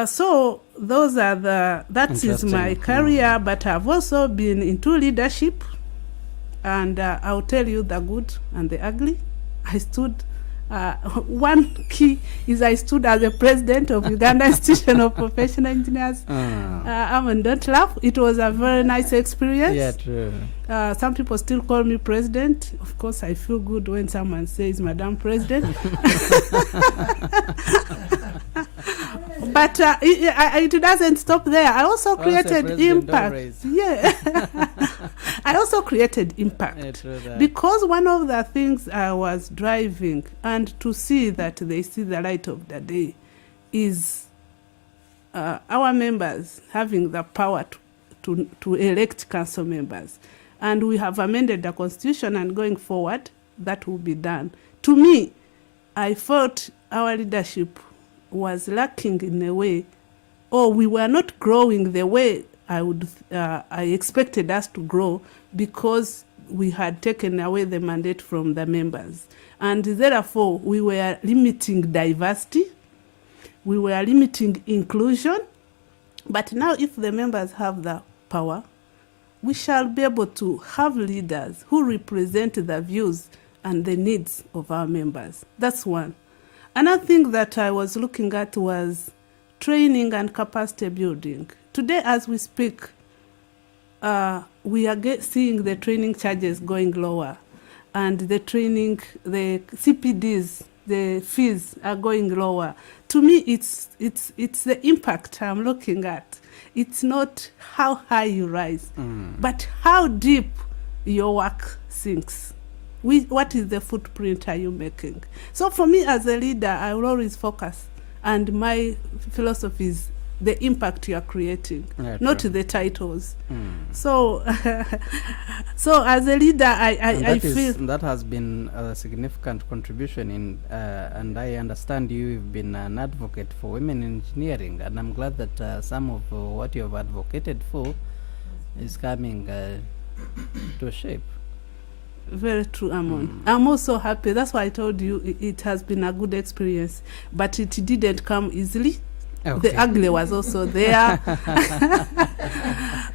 So those are that is my career, but I've also been into leadership, and I'll tell you the good and the ugly. I stood, one key is I stood as the president of Uganda Institution of Professional Engineers. Don't laugh. It was a very nice experience. Yeah, true. Some people still call me president. Of course, I feel good when someone says Madam President. But it doesn't stop there. I also created impact. Yeah. I also created impact. Because one of the things I was driving, and to see that they see the light of the day, is our members having the power to elect council members. And we have amended the constitution, and going forward, that will be done. To me, I felt our leadership was lacking in a way, or we were not growing the way I expected us to grow, because we had taken away the mandate from the members. And therefore, we were limiting diversity, we were limiting inclusion. But now, if the members have the power, we shall be able to have leaders who represent the views and the needs of our members. That's one. Another thing that I was looking at was training and capacity building. Today, as we speak, we are seeing the training charges going lower, and the CPDs, the fees are going lower. To me, it's the impact I'm looking at. It's not how high you rise, but how deep your work sinks. What is the footprint are you making? So for me as a leader, I will always focus, and my philosophy is the impact you are creating, not the titles. So so as a leader, I feel that has been a significant contribution in, and I understand you've been an advocate for women in engineering, and I'm glad that some of what you have advocated for is coming to shape. Very true, Amon. I'm also happy. That's why I told you it has been a good experience, but it didn't come easily. Okay. The ugly was also there.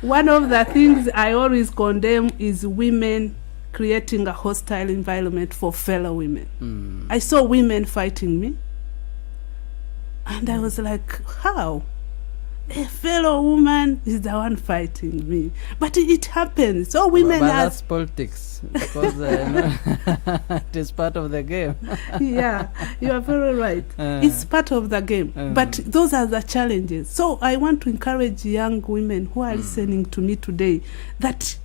One of the things I always condemn is women creating a hostile environment for fellow women. I saw women fighting me, and I was like, how? A fellow woman is the one fighting me. But it happens. So women but that's politics, because it is part of the game. Yeah, you are very right. It's part of the game. But those are the challenges. So I want to encourage young women who are listening to me today that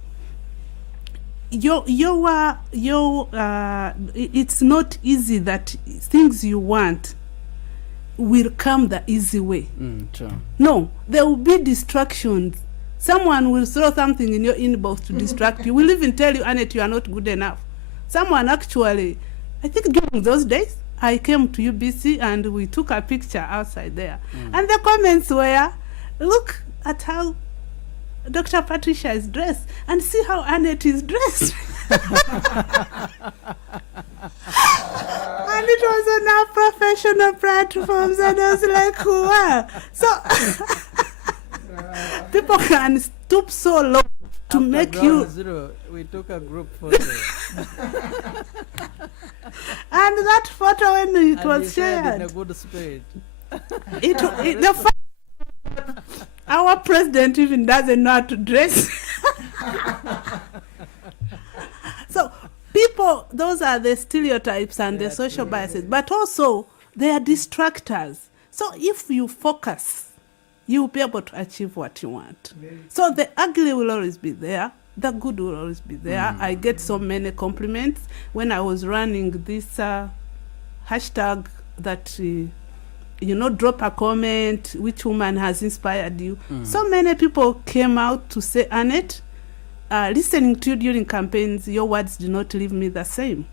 it's not easy that things you want will come the easy way. True. No, there will be distractions. Someone will throw something in your inbox to distract you. Will even tell you, Annette, you are not good enough. Someone actually, I think during those days, I came to UBC and we took a picture outside there. And the comments were, look at how Dr. Patricia is dressed, and see how Annette is dressed. And it was on our professional platforms, and I was like, wow. So people can stoop so low to make you. Zero, we took a group photo. And that photo, when it was shared, in a good spirit. Our president even doesn't know how to dress. So people, those are the stereotypes and the social biases, but also they are distractors. So if you focus, you'll be able to achieve what you want. So the ugly will always be there, the good will always be there. I get so many compliments when I was running this hashtag that drop a comment, which woman has inspired you. So many people came out to say, Annette, listening to you during campaigns, your words do not leave me the same.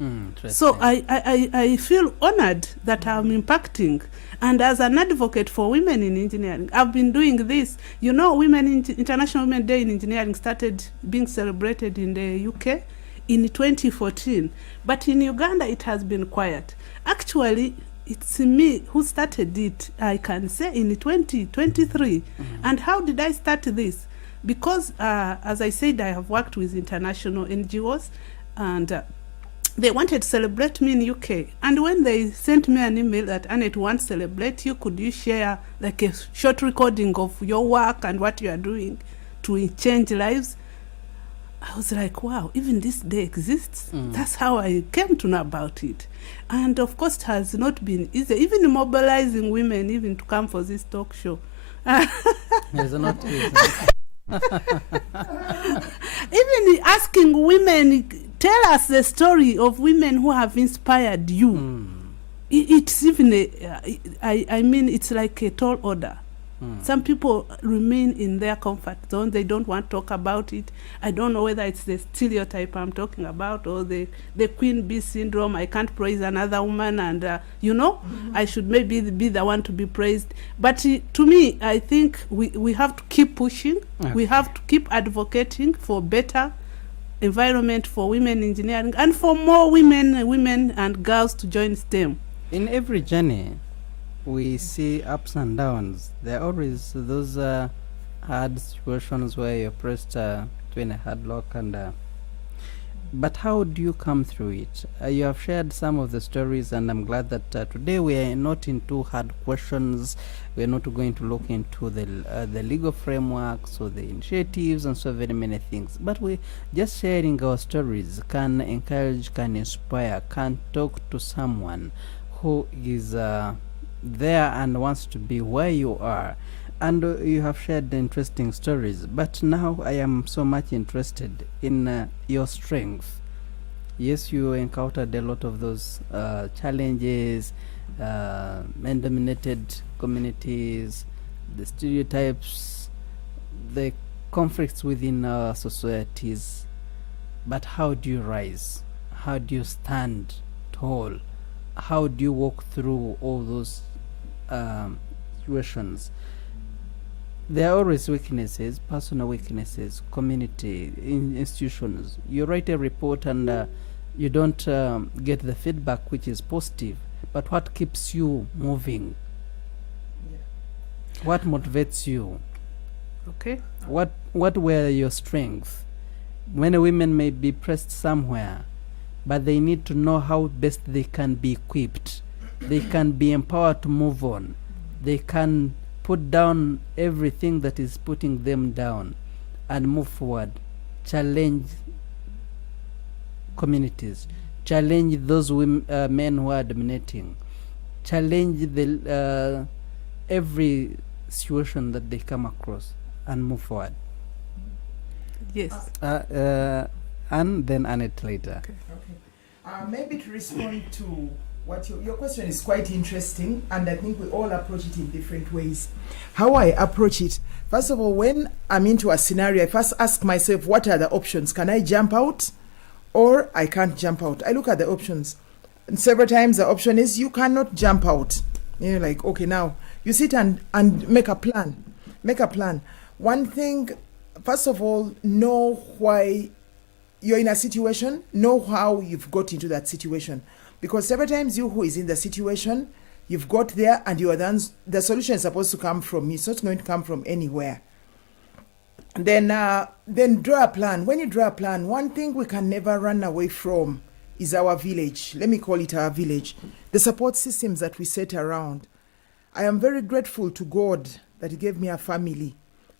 So I feel honored that I'm impacting. And as an advocate for women in engineering, I've been doing this. International Women's Day in Engineering started being celebrated in the UK in 2014. But in Uganda, it has been quiet. Actually, it's me who started it, I can say, in 2023. And how did I start this? Because, as I said, I have worked with international NGOs, and they wanted to celebrate me in UK. And when they sent me an email that Annette wants to celebrate you, could you share like a short recording of your work and what you are doing to change lives? I was like, wow, even this day exists. That's how I came to know about it. And of course, it has not been easy, even mobilizing women even to come for this talk show. It's not easy. Even asking women, tell us the story of women who have inspired you. It's even I mean, it's like a tall order. Some people remain in their comfort zone. They don't want to talk about it. I don't know whether it's the stereotype I'm talking about or the queen bee syndrome. I can't praise another woman, and I should maybe be the one to be praised. But to me, I think we have to keep pushing. Okay. We have to keep advocating for better environment for women engineering and for more women and girls to join STEM. In every journey, we see ups and downs. There are always those hard situations where you're pressed between a hard lock and but how do you come through it? You have shared some of the stories, and I'm glad that today we are not into hard questions. We are not going to look into the legal frameworks or the initiatives and so very many things, but we just sharing our stories can encourage, can inspire, can talk to someone who is there and wants to be where you are. And you have shared interesting stories, but now I am so much interested in your strength. Yes, you encountered a lot of those challenges, men-dominated communities, the stereotypes, the conflicts within our societies. But how do you rise? How do you stand tall? How do you walk through all those situations? There are always weaknesses, personal weaknesses, community, institutions. You write a report and you don't get the feedback which is positive, but what keeps you moving? What motivates you? Okay. What were your strengths? Many women may be pressed somewhere, but they need to know how best they can be equipped. They can be empowered to move on. They can put down everything that is putting them down and move forward. Challenge communities. Challenge those women, men who are dominating. Challenge the every situation that they come across and move forward. Yes. And then Annette later. Okay. Maybe to respond to what your question is quite interesting, and I think we all approach it in different ways. How I approach it, first of all, when I'm into a scenario, I first ask myself, what are the options? Can I jump out or I can't jump out? I look at the options. And several times the option is you cannot jump out. You're like, okay, now you sit and make a plan. Make a plan. One thing, first of all, know why you're in a situation, know how you've got into that situation. Because several times you who is in the situation, you've got there and you are the solution is supposed to come from me. It's not going to come from anywhere. Then draw a plan. When you draw a plan, one thing we can never run away from is our village. Let me call it our village. The support systems that we set around. I am very grateful to God that He gave me a family.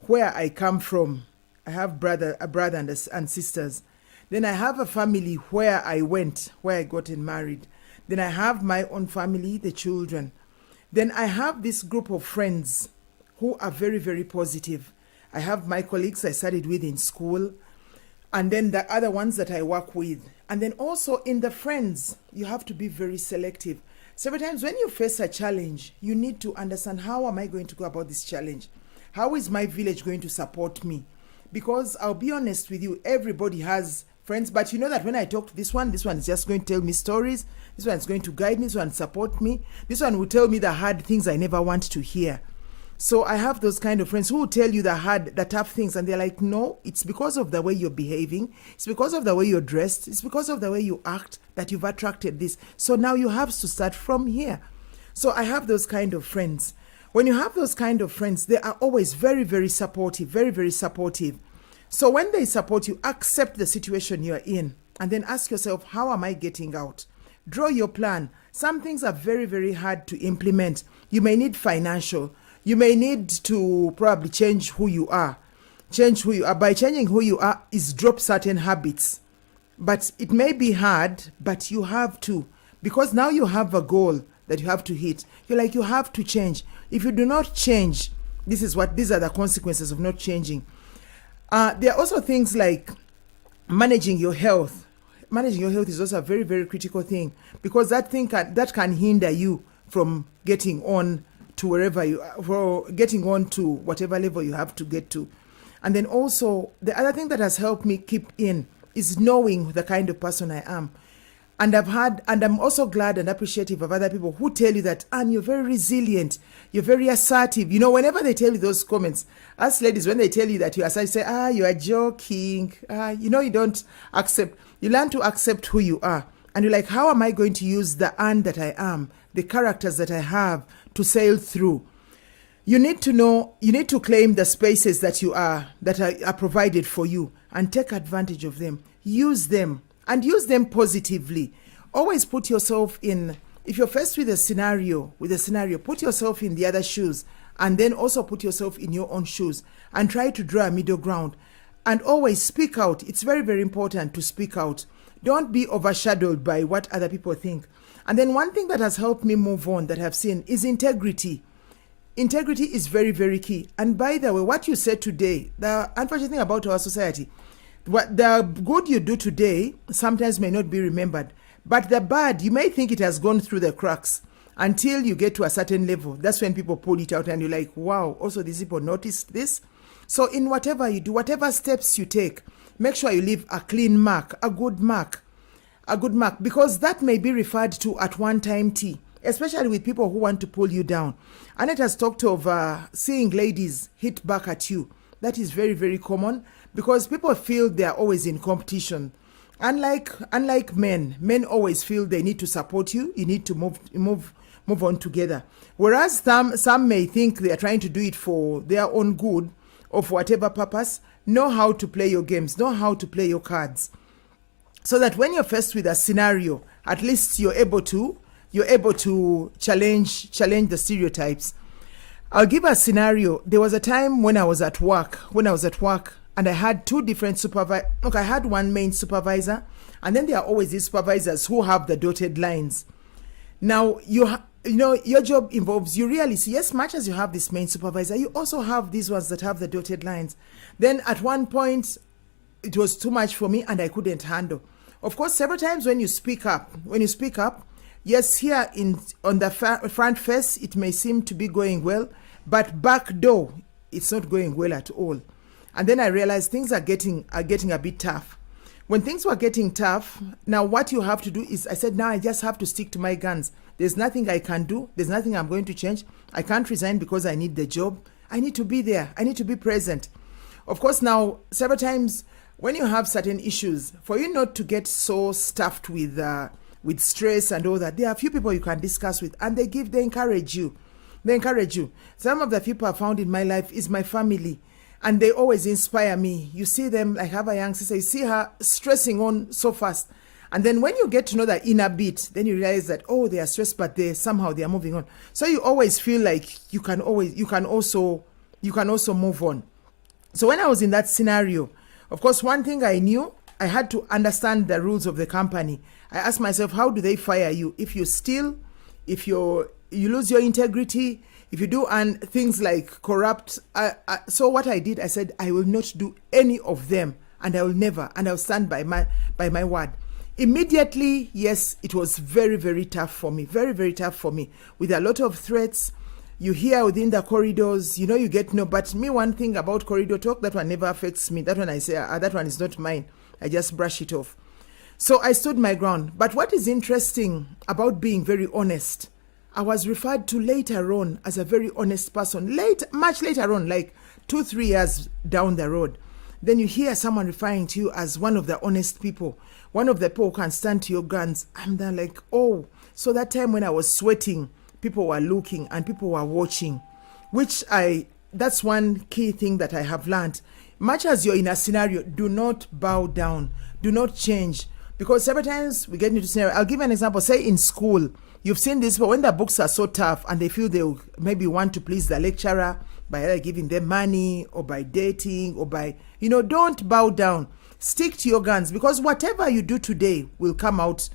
Where I come from, I have a brother and sisters. Then I have a family where I went, where I got married. Then I have my own family, the children. Then I have this group of friends who are very, very positive. I have my colleagues I studied with in school, and then the other ones that I work with. And then also in the friends, you have to be very selective. Several times when you face a challenge, you need to understand, how am I going to go about this challenge? How is my village going to support me? Because I'll be honest with you, everybody has friends, but you know that when I talk to this one is just going to tell me stories. This one is going to guide me, this one support me. This one will tell me the hard things I never want to hear. So I have those kind of friends who will tell you the tough things, and they're like, no, it's because of the way you're behaving. It's because of the way you're dressed. It's because of the way you act that you've attracted this. So now you have to start from here. So I have those kind of friends. When you have those kind of friends, they are always very, very supportive, very, very supportive. So when they support you, accept the situation you're in and then ask yourself, how am I getting out? Draw your plan. Some things are very, very hard to implement. You may need financial. You may need to probably change who you are. Change who you are. By changing who you are is drop certain habits. But it may be hard, but you have to. Because now you have a goal that you have to hit. You're like, you have to change. If you do not change, these are the consequences of not changing. There are also things like managing your health. Managing your health is also a very, very critical thing, because that can hinder you from getting on to wherever you are, for getting on to whatever level you have to get to. And then also, the other thing that has helped me keep in is knowing the kind of person I am. And I'm also glad and appreciative of other people who tell you that, Anne, you're very resilient, you're very assertive. You know, whenever they tell you those comments, us ladies, when they tell you that you're assertive, say, you are joking. You don't accept. You learn to accept who you are. And you're like, how am I going to use the Anne that I am, the characters that I have to sail through? You need to claim the spaces that are provided for you and take advantage of them. Use them. And use them positively. Always put yourself in, if you're faced with a scenario, put yourself in the other shoes, and then also put yourself in your own shoes and try to draw a middle ground. And always speak out. It's very, very important to speak out. Don't be overshadowed by what other people think. And then one thing that has helped me move on that I've seen is integrity. Integrity is very, very key. And by the way, what you said today, the unfortunate thing about our society, what the good you do today sometimes may not be remembered, but the bad, you may think it has gone through the cracks until you get to a certain level. That's when people pull it out and you're like, wow, also these people noticed this. So in whatever you do, whatever steps you take, make sure you leave a clean mark, a good mark, because that may be referred to at one time T, especially with people who want to pull you down. Annette has talked of seeing ladies hit back at you. That is very, very common, because people feel they are always in competition. Unlike men always feel they need to support you. You need to move on together. Whereas some may think they are trying to do it for their own good or for whatever purpose. Know how to play your games. Know how to play your cards, so that when you're faced with a scenario, at least you're able to challenge the stereotypes. I'll give a scenario. There was a time when I was at work, and I had two different supervisors. I had one main supervisor, and then there are always these supervisors who have the dotted lines. Now, your job involves, you really see, as much as you have this main supervisor, you also have these ones that have the dotted lines. Then at one point, it was too much for me and I couldn't handle. Of course, several times when you speak up, yes, here on the front face, it may seem to be going well, but back door, it's not going well at all. And then I realized things are getting a bit tough. When things were getting tough, now what you have to do is, I said, now I just have to stick to my guns. There's nothing I can do. There's nothing I'm going to change. I can't resign because I need the job. I need to be there. I need to be present. Of course, now, several times when you have certain issues, for you not to get so stuffed with stress and all that, there are a few people you can discuss with, and they encourage you. Some of the people I found in my life is my family, and they always inspire me. You see them, I have a young sister, you see her stressing on so fast. And then when you get to know that inner bit, then you realize that, oh, they are stressed, but they are moving on. So you always feel like you can also move on. So when I was in that scenario, of course, one thing I knew, I had to understand the rules of the company. I asked myself, how do they fire you? If you steal, if you lose your integrity, if you do things like corrupt. So what I did, I said, I will not do any of them, and I will never, and I'll stand by my word. Immediately, yes, it was very, very tough for me, very, very tough for me, with a lot of threats. You hear within the corridors, you get no, but me, one thing about corridor talk, that one never affects me. That one I say, that one is not mine. I just brush it off. So I stood my ground. But what is interesting about being very honest, I was referred to later on as a very honest person. Much later on, like 2-3 years down the road, then you hear someone referring to you as one of the honest people, one of the people who can stand to your guns. I'm then like, oh, so that time when I was sweating, people were looking and people were watching, that's one key thing that I have learned. Much as you're in a scenario, do not bow down, do not change, because several times we get into scenario. I'll give you an example. Say in school, you've seen this, but when the books are so tough and they feel they maybe want to please the lecturer by either giving them money or by dating or by, don't bow down. Stick to your guns, because whatever you do today will come out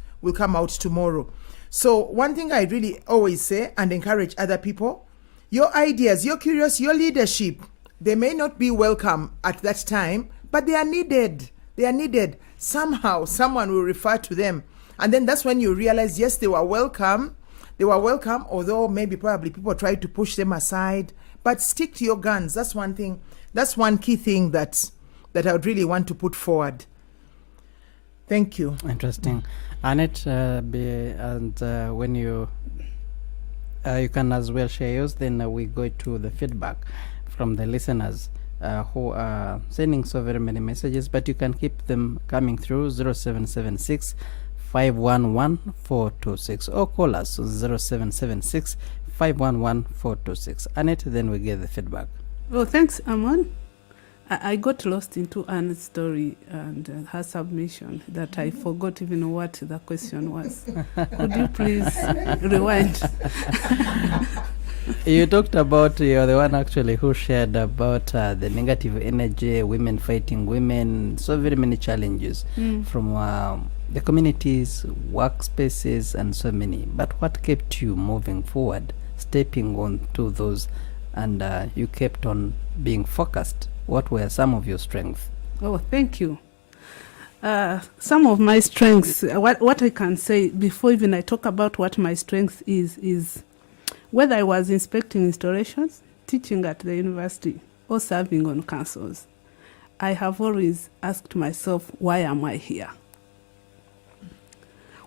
tomorrow. So one thing I really always say and encourage other people, your ideas, your curiosity, your leadership, they may not be welcome at that time, but they are needed. They are needed. Somehow, someone will refer to them. And then that's when you realize, yes, they were welcome. They were welcome, although probably people tried to push them aside. But stick to your guns. That's one thing. That's one key thing that I would really want to put forward. Thank you. Interesting. Annette, when you can as well share yours, then we go to the feedback from the listeners who are sending so very many messages, but you can keep them coming through 0776 511 426 or call us 0776 511 426. Annette, then we get the feedback. Oh, thanks, Amon. I got lost into Anne's story and her submission that I forgot even what the question was. Could you please rewind? You talked about, you're the one actually who shared about the negative energy, women fighting women, so very many challenges from the communities, workspaces, and so many. But what kept you moving forward, stepping on to those, and you kept on being focused? What were some of your strengths? Oh, thank you. Some of my strengths, what I can say before even I talk about what my strength is whether I was inspecting installations, teaching at the university, or serving on councils, I have always asked myself, why am I here?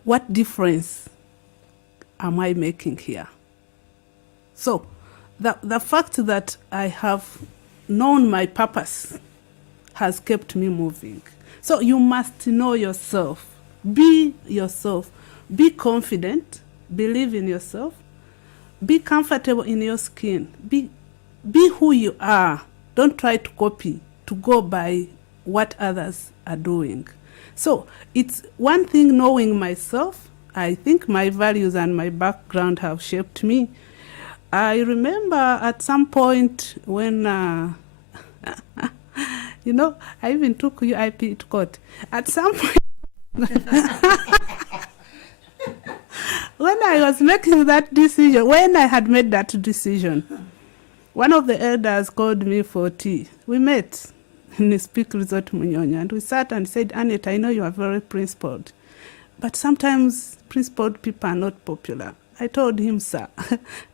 What difference am I making here? So the fact that I have known my purpose has kept me moving. So you must know yourself. Be yourself. Be confident. Believe in yourself. Be comfortable in your skin. Be who you are. Don't try to copy, to go by what others are doing. So it's one thing knowing myself. I think my values and my background have shaped me. I remember at some point when, I even took UIP to court. At some point, when I was making that decision, when I had made that decision, one of the elders called me for tea. We met in the Speak Resort Munyonyo, and we sat and said, Annette, I know you are very principled, but sometimes principled people are not popular. I told him, sir,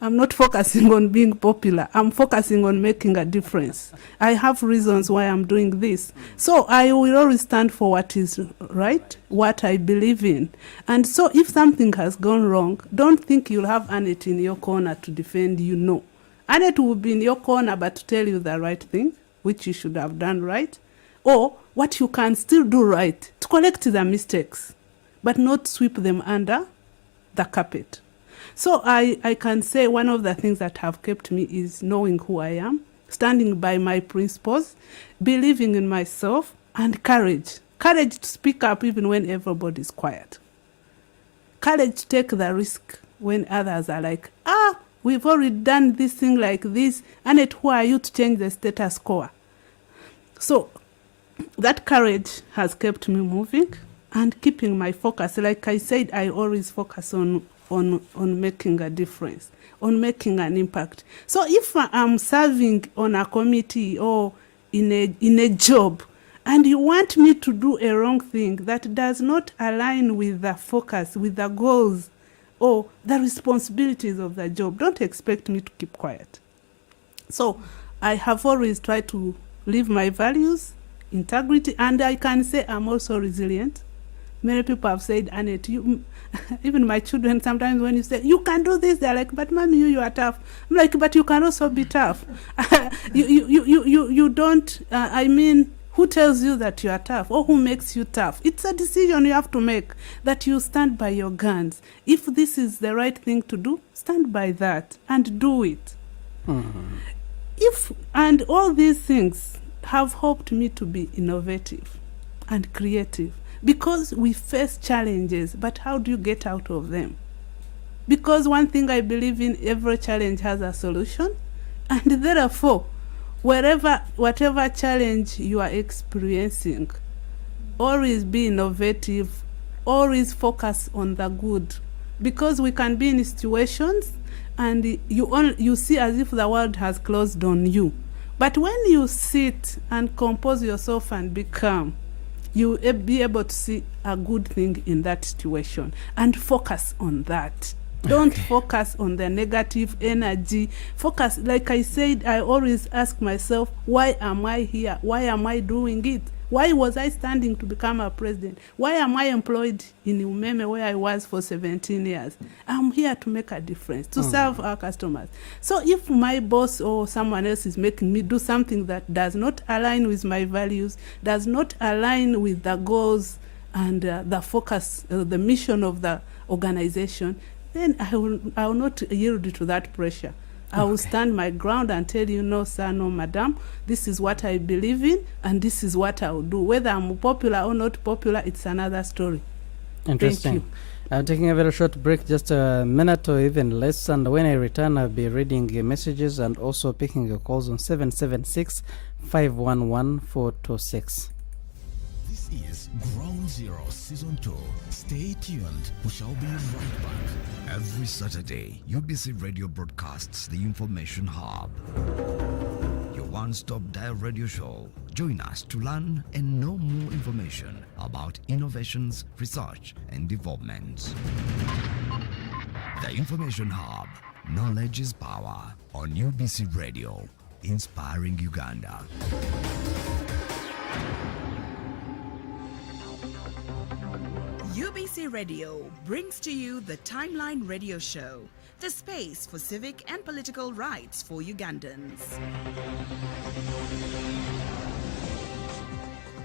I'm not focusing on being popular. I'm focusing on making a difference. I have reasons why I'm doing this. So I will always stand for what is right, what I believe in. And so if something has gone wrong, don't think you'll have Annette in your corner to defend you. No. Annette will be in your corner, but to tell you the right thing, which you should have done right, or what you can still do right, to correct the mistakes, but not sweep them under the carpet. So I can say one of the things that have kept me is knowing who I am, standing by my principles, believing in myself, and courage. Courage to speak up even when everybody's quiet. Courage to take the risk when others are like, we've already done this thing like this, and who are you to change the status quo? So that courage has kept me moving and keeping my focus. Like I said, I always focus on making a difference, on making an impact. So if I'm serving on a committee or in a job, and you want me to do a wrong thing that does not align with the focus, with the goals, or the responsibilities of the job, don't expect me to keep quiet. So I have always tried to live my values, integrity, and I can say I'm also resilient. Many people have said, Annette, even my children, sometimes when you say, you can do this, they're like, but mommy, you are tough. I'm like, but you can also be tough. You don't, Who tells you that you are tough or who makes you tough? It's a decision you have to make, that you stand by your guns. If this is the right thing to do, stand by that and do it. And all these things have helped me to be innovative and creative, because we face challenges, but how do you get out of them? Because one thing I believe in, every challenge has a solution, and therefore, whatever challenge you are experiencing, always be innovative, always focus on the good, because we can be in situations and you see as if the world has closed on you. But when you sit and compose yourself and be calm, you will be able to see a good thing in that situation and focus on that. Don't focus on the negative energy. Focus, like I said, I always ask myself, why am I here? Why am I doing it? Why was I standing to become a president? Why am I employed in Umeme where I was for 17 years? I'm here to make a difference, to serve our customers. So if my boss or someone else is making me do something that does not align with my values, does not align with the goals and the focus, the mission of the organization, then I will not yield to that pressure. I will stand my ground and tell you, no, sir, no, madam, this is what I believe in, and this is what I will do. Whether I'm popular or not popular, it's another story. Interesting. Thank you. I'm taking a very short break, just a minute or even less, and when I return, I'll be reading your messages and also picking your calls on 776 511 426. This is Ground Zero Season 2. Stay tuned. We shall be right back. Every Saturday, UBC Radio broadcasts the Information Hub, your one-stop dial radio show. Join us to learn and know more information about innovations, research, and developments. The Information Hub, knowledge is power, on UBC Radio, inspiring Uganda. UBC Radio brings to you the Timeline Radio Show, the space for civic and political rights for Ugandans.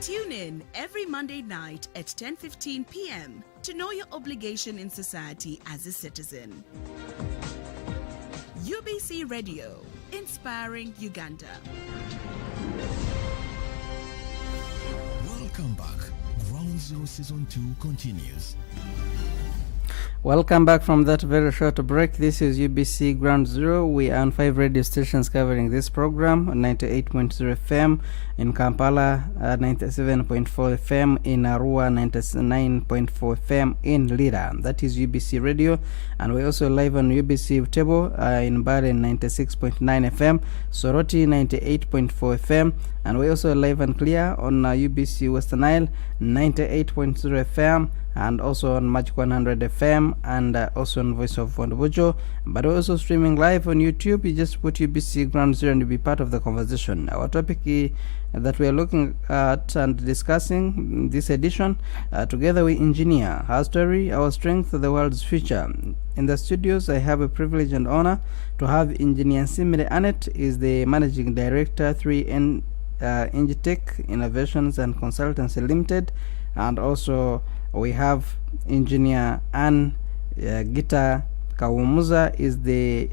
Tune in every Monday night at 10:15 p.m. to know your obligation in society as a citizen. UBC Radio, inspiring Uganda. Welcome back. Ground Zero Season 2 continues. Welcome back from that very short break. This is UBC Ground Zero. We are on 5 radio stations covering this program: 98.0 FM in Kampala, 97.4 FM in Arua, 99.4 FM in Lira. That is UBC Radio. And we're also live on UBC Butebo in Bari, 96.9 FM, Soroti, 98.4 FM. And we're also live and clear on UBC Western Nile, 98.0 FM. And also on Magic 100 FM and also on Voice of Wonderbojo. But we're also streaming live on YouTube. You just put UBC Ground Zero and you'll be part of the conversation. Our topic that we are looking at and discussing this edition, together we engineer our story, our strength, the world's future. In the studios, I have a privilege and honor to have Engineer Simile Annette, is the Managing Director, 3N Engitech Innovations and Consultancy Limited, and also we have Engineer Ann Gita Kawumuza, is the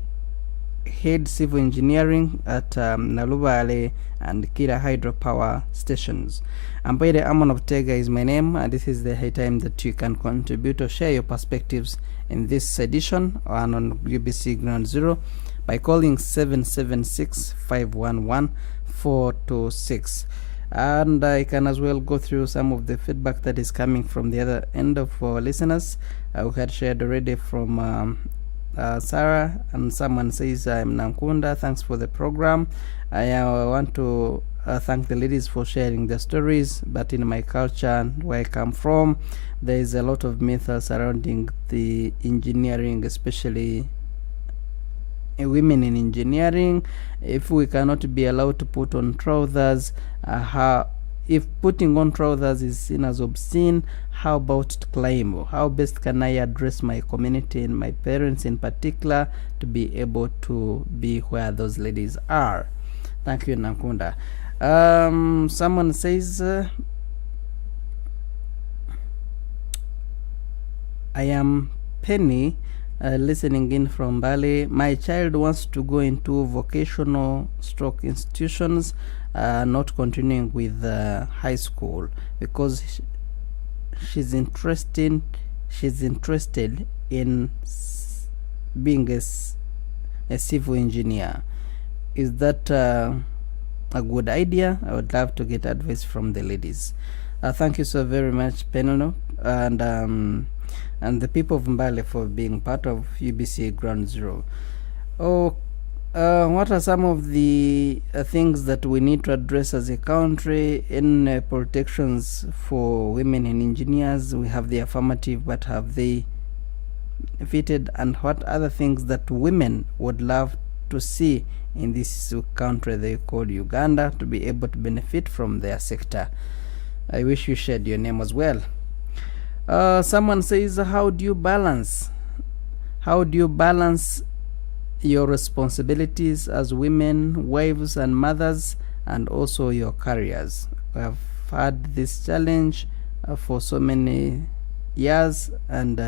Head Civil Engineering at Nalubale and Kira Hydropower Stations. Ambaide Amon of Tega is my name, and this is the high time that you can contribute or share your perspectives in this edition and on UBC Ground Zero by calling 776-511-426. And I can as well go through some of the feedback that is coming from the other end of our listeners. We had shared already from Sarah, and someone says, I'm Nankunda, thanks for the program. I want to thank the ladies for sharing their stories, but in my culture where I come from, there is a lot of myth surrounding the engineering, especially women in engineering. If we cannot be allowed to put on trousers, if putting on trousers is seen as obscene, how about to climb? How best can I address my community and my parents in particular to be able to be where those ladies are? Thank you, Nakunda. Someone says, I am Penny, listening in from Bali. My child wants to go into vocational stroke institutions, not continuing with high school because she's interested in being a civil engineer. Is that a good idea? I would love to get advice from the ladies. Thank you so very much, Penelope, and the people of Mbale for being part of UBC Ground Zero. What are some of the things that we need to address as a country in protections for women in engineers? We have the affirmative, but have they fitted? And what other things that women would love to see in this country they call Uganda to be able to benefit from their sector? I wish you shared your name as well. Someone says, how do you balance your responsibilities as women, wives and mothers, and also your careers? We have had this challenge for so many years, and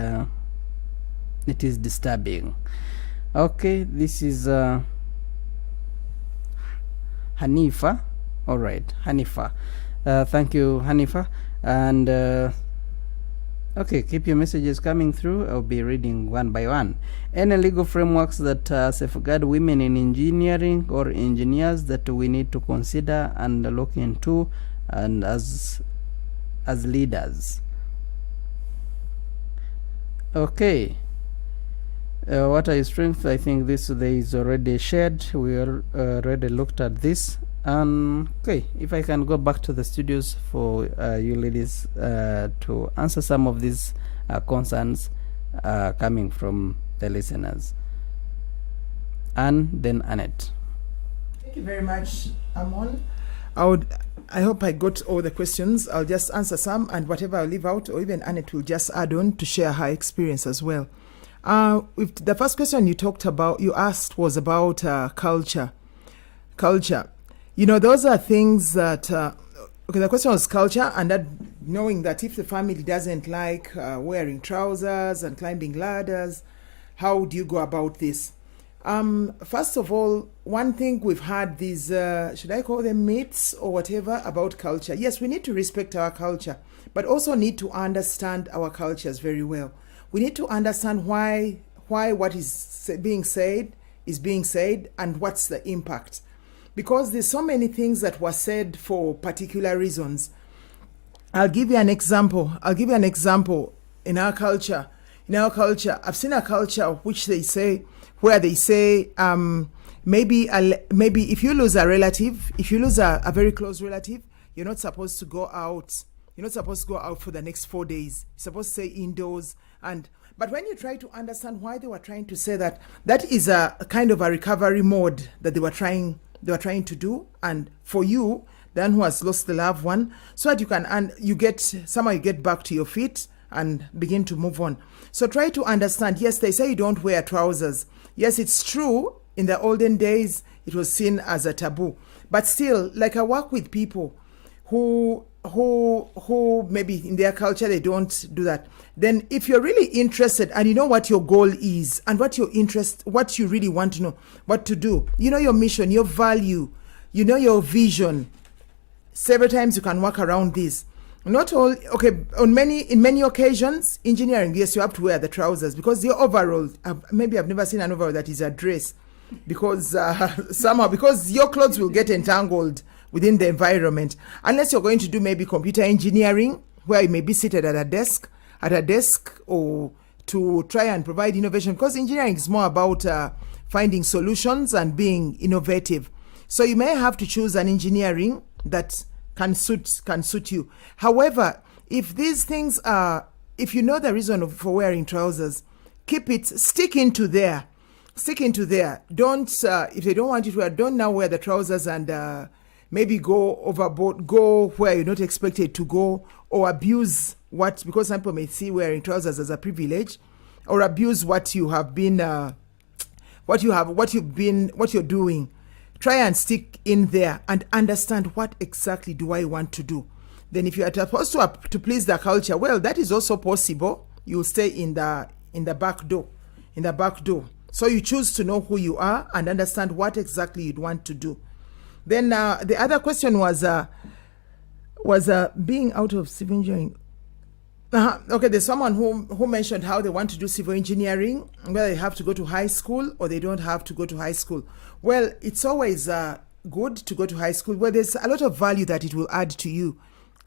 it is disturbing. Okay, this is Hanifa. All right, Hanifa. Thank you, Hanifa. And okay, keep your messages coming through. I'll be reading one by one. Any legal frameworks that safeguard women in engineering or engineers that we need to consider and look into, and as leaders. Okay. What are your strengths? I think this is already shared. We already looked at this. Okay, if I can go back to the studios for you ladies to answer some of these concerns coming from the listeners. And then Annette. Thank you very much, Amon. I hope I got all the questions. I'll just answer some, and whatever I leave out, or even Annette will just add on to share her experience as well. If the first question you asked was about culture. You know, those are things that, okay, the question was culture, and that knowing that if the family doesn't like wearing trousers and climbing ladders, how do you go about this? First of all, one thing we've had these, should I call them myths or whatever about culture? Yes, we need to respect our culture, but also need to understand our cultures very well. We need to understand why what is being said is being said and what's the impact. Because there's so many things that were said for particular reasons. I'll give you an example. In our culture, I've seen a culture which where they say maybe if you lose a relative, if you lose a very close relative, you're not supposed to go out. You're not supposed to go out for the next 4 days. You're supposed to stay indoors. But when you try to understand why they were trying to say that, that is a kind of a recovery mode that they were trying to do, and for you, the one who has lost the loved one, so that you can, and you get back to your feet and begin to move on. So try to understand. Yes, they say you don't wear trousers. Yes, it's true. In the olden days, it was seen as a taboo. But still, like I work with people who maybe in their culture they don't do that. Then if you're really interested and you know what your goal is and what you really want to know what to do, you know your mission, your value, you know your vision, several times you can work around this. Not all, okay, in many occasions, engineering, yes, you have to wear the trousers because your overall, maybe I've never seen an overall that is a dress, because somehow, because your clothes will get entangled within the environment, unless you're going to do maybe computer engineering, where you may be seated at a desk, or to try and provide innovation, because engineering is more about finding solutions and being innovative. So you may have to choose an engineering that can suit you. However, if these things are, if you know the reason for wearing trousers, stick into there. Don't, if they don't want you to wear, don't now wear the trousers and maybe go overboard, go where you're not expected to go, or abuse because some people may see wearing trousers as a privilege, or abuse what you have been, what you're doing try and stick in there and understand what exactly do I want to do. Then if you are supposed to please the culture, well, that is also possible. You stay in the back door, So you choose to know who you are and understand what exactly you'd want to do. Then the other question was being out of civil engineering. Okay, there's someone who mentioned how they want to do civil engineering, whether they have to go to high school or they don't have to go to high school. Well, it's always good to go to high school where there's a lot of value that it will add to you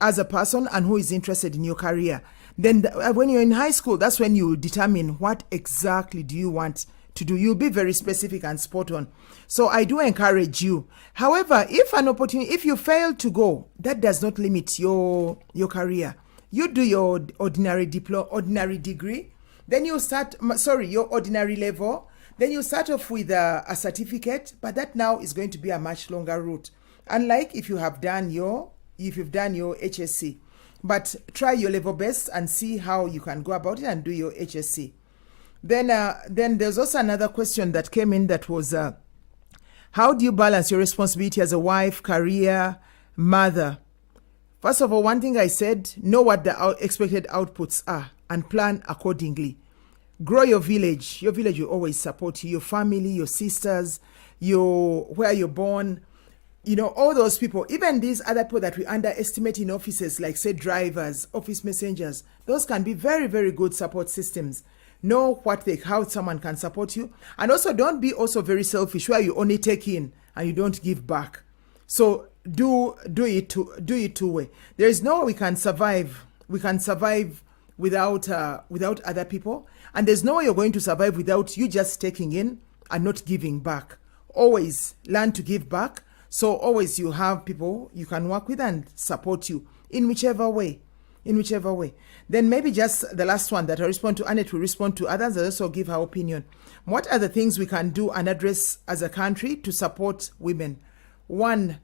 as a person and who is interested in your career. Then when you're in high school, that's when you determine what exactly do you want to do. You'll be very specific and spot on. So I do encourage you. However, if you fail to go, that does not limit your career. You do your ordinary degree, then you start, your ordinary level, then you start off with a certificate, but that now is going to be a much longer route. Unlike if you've done your HSC. But try your level best and see how you can go about it and do your HSC. Then there's also another question that came in that was, how do you balance your responsibility as a wife, career, mother? First of all, one thing I said, know what the expected outputs are and plan accordingly. Grow your village. Your village will always support you, your family, your sisters, where you're born, all those people, even these other people that we underestimate in offices, like say drivers, office messengers, those can be very, very good support systems. Know how someone can support you. And also don't be also very selfish where you only take in and you don't give back. So do it two way. There is no way we can survive. We can survive without other people. And there's no way you're going to survive without you just taking in and not giving back. Always learn to give back. So always you have people you can work with and support you in whichever way. Then maybe just the last one that I respond to, Annette will respond to others and also give her opinion. What are the things we can do and address as a country to support women? One,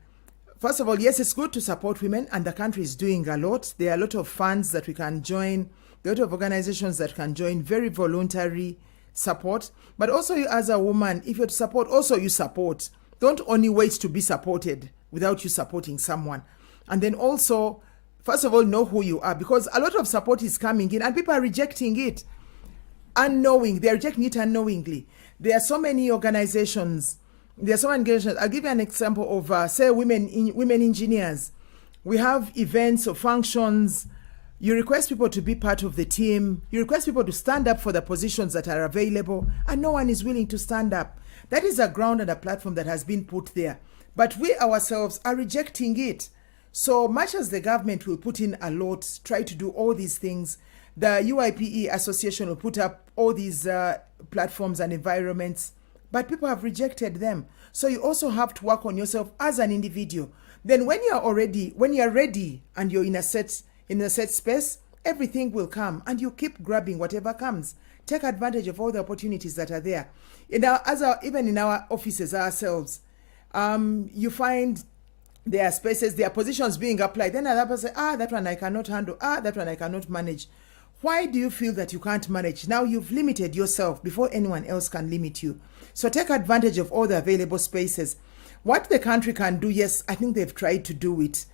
first of all, yes, it's good to support women and the country is doing a lot. There are a lot of funds that we can join, a lot of organizations that can join, very voluntary support. But also you as a woman, if you're to support, also you support. Don't only wait to be supported without you supporting someone. And then also, first of all, know who you are, because a lot of support is coming in and people are rejecting it unknowing. They're rejecting it unknowingly. There are so many organizations. I'll give you an example of, say, women engineers. We have events or functions. You request people to be part of the team. You request people to stand up for the positions that are available, and no one is willing to stand up. That is a ground and a platform that has been put there. But we ourselves are rejecting it. So much as the government will put in a lot, try to do all these things, the UIPE Association will put up all these platforms and environments, but people have rejected them. So you also have to work on yourself as an individual. Then when you're ready and you're in a set space, everything will come and you keep grabbing whatever comes. Take advantage of all the opportunities that are there. Even in our offices ourselves, you find there are spaces, there are positions being applied. Then another person says, that one I cannot handle. That one I cannot manage. Why do you feel that you can't manage? Now you've limited yourself before anyone else can limit you. So take advantage of all the available spaces. What the country can do, yes, I think they've tried to do it.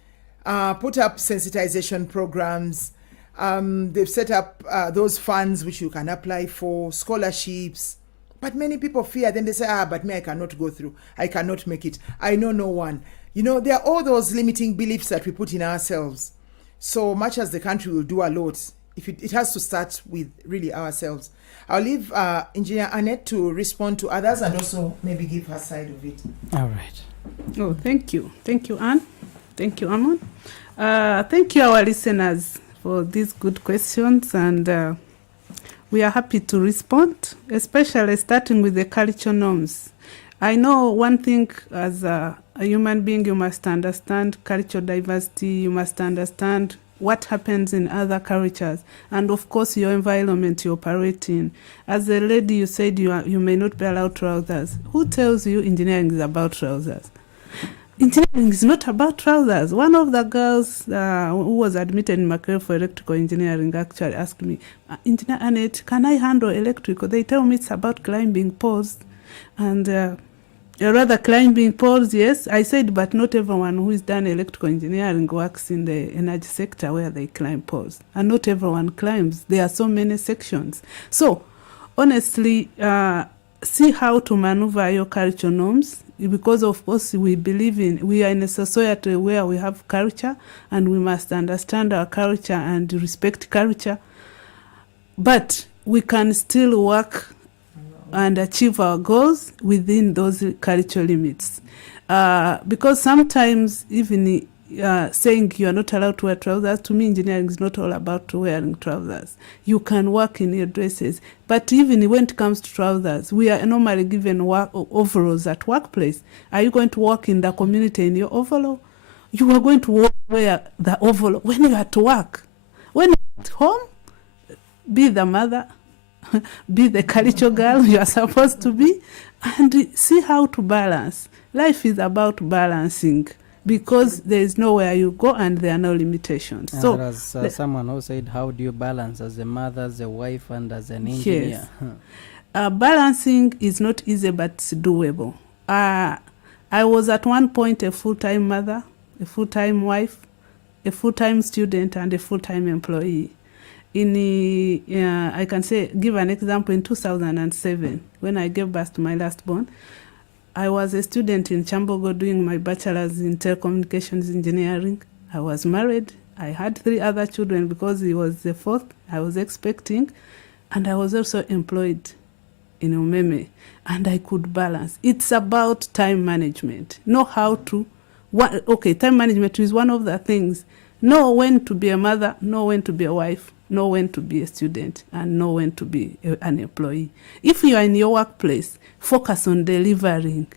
Put up sensitization programs. They've set up those funds which you can apply for, scholarships. But many people fear. Then they say, but me, I cannot go through. I cannot make it. I know no one. There are all those limiting beliefs that we put in ourselves. So much as the country will do a lot, it has to start with really ourselves. I'll leave Engineer Annette to respond to others and also maybe give her side of it. All right. Oh, thank you. Thank you, Anne. Thank you, Amon. Thank you, our listeners, for these good questions. And we are happy to respond, especially starting with the cultural norms. I know one thing as a human being, you must understand cultural diversity, you must understand what happens in other cultures, and of course your environment you operate in. As a lady, you said you may not be allowed trousers. Who tells you engineering is about trousers? Engineering is not about trousers. One of the girls who was admitted in Makerere for electrical engineering actually asked me, Engineer Annette, can I handle electrical? They tell me it's about climbing poles. And rather climbing poles, yes. I said, but not everyone who is done electrical engineering works in the energy sector where they climb poles. And not everyone climbs. There are so many sections. So, honestly, see how to maneuver your culture norms, because of course we are in a society where we have culture and we must understand our culture and respect culture. But we can still work and achieve our goals within those cultural limits. Because sometimes even saying you are not allowed to wear trousers, to me engineering is not all about wearing trousers. You can work in your dresses. But even when it comes to trousers, we are normally given overalls at workplace. Are you going to work in the community in your overall? You are going to wear the overall when you are at work. When you're at home, be the mother, be the culture girl you are supposed to be, and see how to balance. Life is about balancing, because there is nowhere you go and there are no limitations. And so there's someone who said, how do you balance as a mother, as a wife, and as an engineer? Yes. Balancing is not easy, but it's doable. I was at one point a full-time mother, a full-time wife, a full-time student, and a full-time employee. I can give an example. In 2007, when I gave birth to my last born, I was a student in Chambogo doing my bachelor's in telecommunications engineering. I was married. I had 3 other children because he was the 4th I was expecting. And I was also employed in Umeme. And I could balance. It's about time management. Know how to... time management is one of the things. Know when to be a mother, know when to be a wife, know when to be a student, and know when to be an employee. If you are in your workplace, focus on delivering.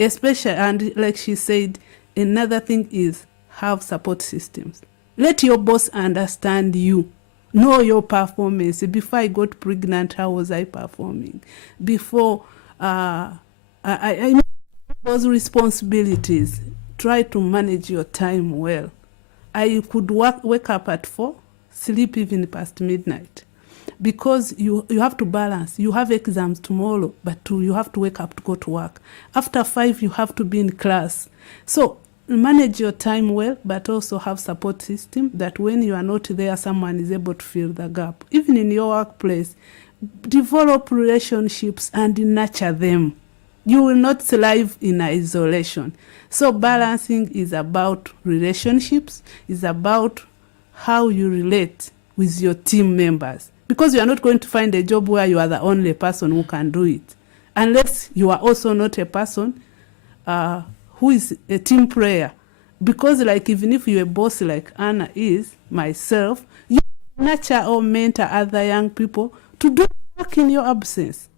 Especially, and like she said, another thing is have support systems. Let your boss understand you. Know your performance. Before I got pregnant, how was I performing? Before I know those responsibilities, try to manage your time well. I could wake up at 4, sleep even past midnight, because you have to balance. You have exams tomorrow, but you have to wake up to go to work. After 5, you have to be in class. So manage your time well, but also have support system that when you are not there, someone is able to fill the gap. Even in your workplace, develop relationships and nurture them. You will not thrive in isolation. So balancing is about relationships, is about how you relate with your team members. Because you are not going to find a job where you are the only person who can do it. Unless you are also not a person who is a team player. Because even if you're a boss like Anna is, myself, you nurture or mentor other young people to do work in your absence.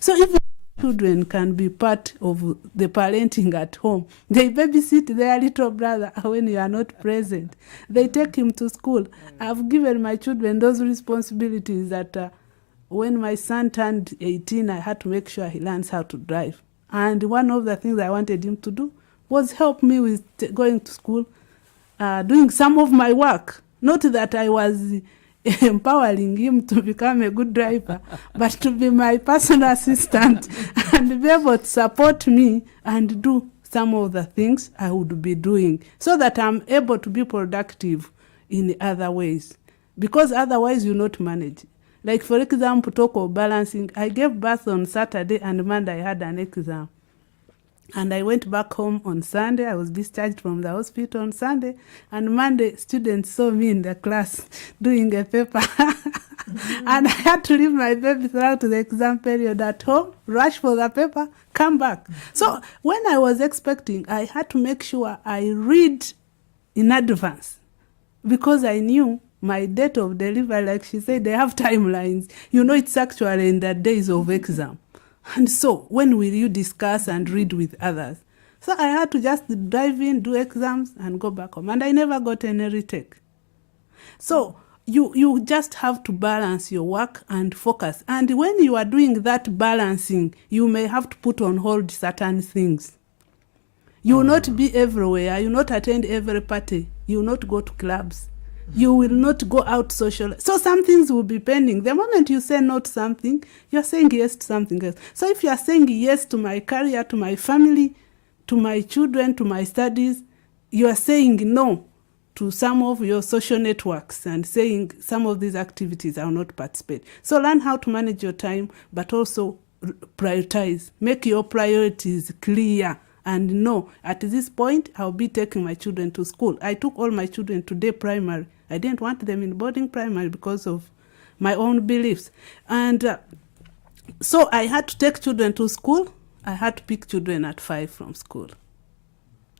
So even children can be part of the parenting at home. They babysit their little brother when you are not present. They take him to school. I've given my children those responsibilities that when my son turned 18, I had to make sure he learns how to drive. And one of the things I wanted him to do was help me with going to school, doing some of my work. Not that I was empowering him to become a good driver, but to be my personal assistant and be able to support me and do some of the things I would be doing, so that I'm able to be productive in other ways. Because otherwise you not manage. Like for example, talk of balancing. I gave birth on Saturday and Monday I had an exam. And I went back home on Sunday. I was discharged from the hospital on Sunday. And Monday, students saw me in the class doing a paper. And I had to leave my baby throughout the exam period at home, rush for the paper, come back. So when I was expecting, I had to make sure I read in advance, because I knew my date of delivery, like she said, they have timelines. It's actually in the days of exam. And so, when will you discuss and read with others? So I had to just dive in, do exams, and go back home. And I never got any retake. So you just have to balance your work and focus. And when you are doing that balancing, you may have to put on hold certain things. You will not be everywhere. You will not attend every party. You will not go to clubs. You will not go out social. So some things will be pending. The moment you say no to something, you're saying yes to something else. So if you are saying yes to my career, to my family, to my children, to my studies, you are saying no to some of your social networks and saying some of these activities I will not participate. So learn how to manage your time, but also prioritize. Make your priorities clear and know at this point I'll be taking my children to school. I took all my children to day primary. I didn't want them in boarding primary because of my own beliefs. And so I had to take children to school. I had to pick children at 5 from school.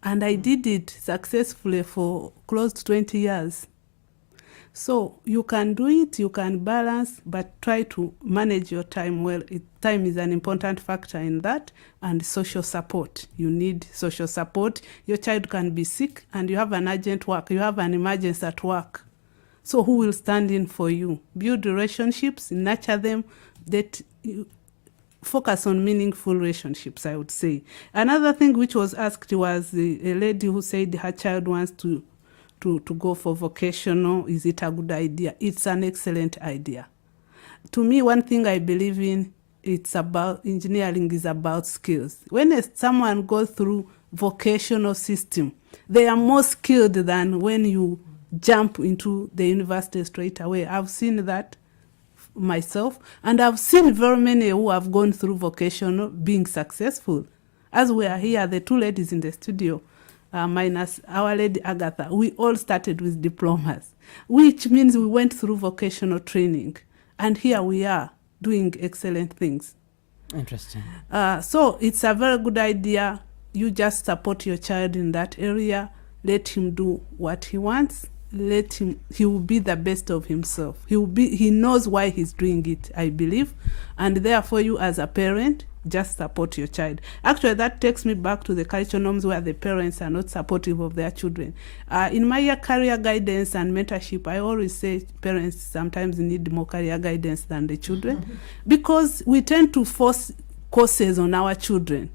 And I did it successfully for close to 20 years. So you can do it, you can balance, but try to manage your time well. Time is an important factor in that, and social support. You need social support. Your child can be sick and you have an urgent work, you have an emergency at work. So who will stand in for you? Build relationships, nurture them, focus on meaningful relationships, I would say. Another thing which was asked was a lady who said her child wants to go for vocational. Is it a good idea? It's an excellent idea. To me, one thing I believe in, it's about engineering is about skills. When someone goes through vocational system, they are more skilled than when you jump into the university straight away. I've seen that myself, and I've seen very many who have gone through vocational being successful. As we are here, the two ladies in the studio, minus our lady Agatha, we all started with diplomas, which means we went through vocational training, and here we are doing excellent things. Interesting. So it's a very good idea. You just support your child in that area. Let him do what he wants. He will be the best of himself. He knows why he's doing it, I believe. And therefore, you as a parent, just support your child. Actually, that takes me back to the cultural norms where the parents are not supportive of their children. In my career guidance and mentorship, I always say parents sometimes need more career guidance than the children because we tend to force courses on our children.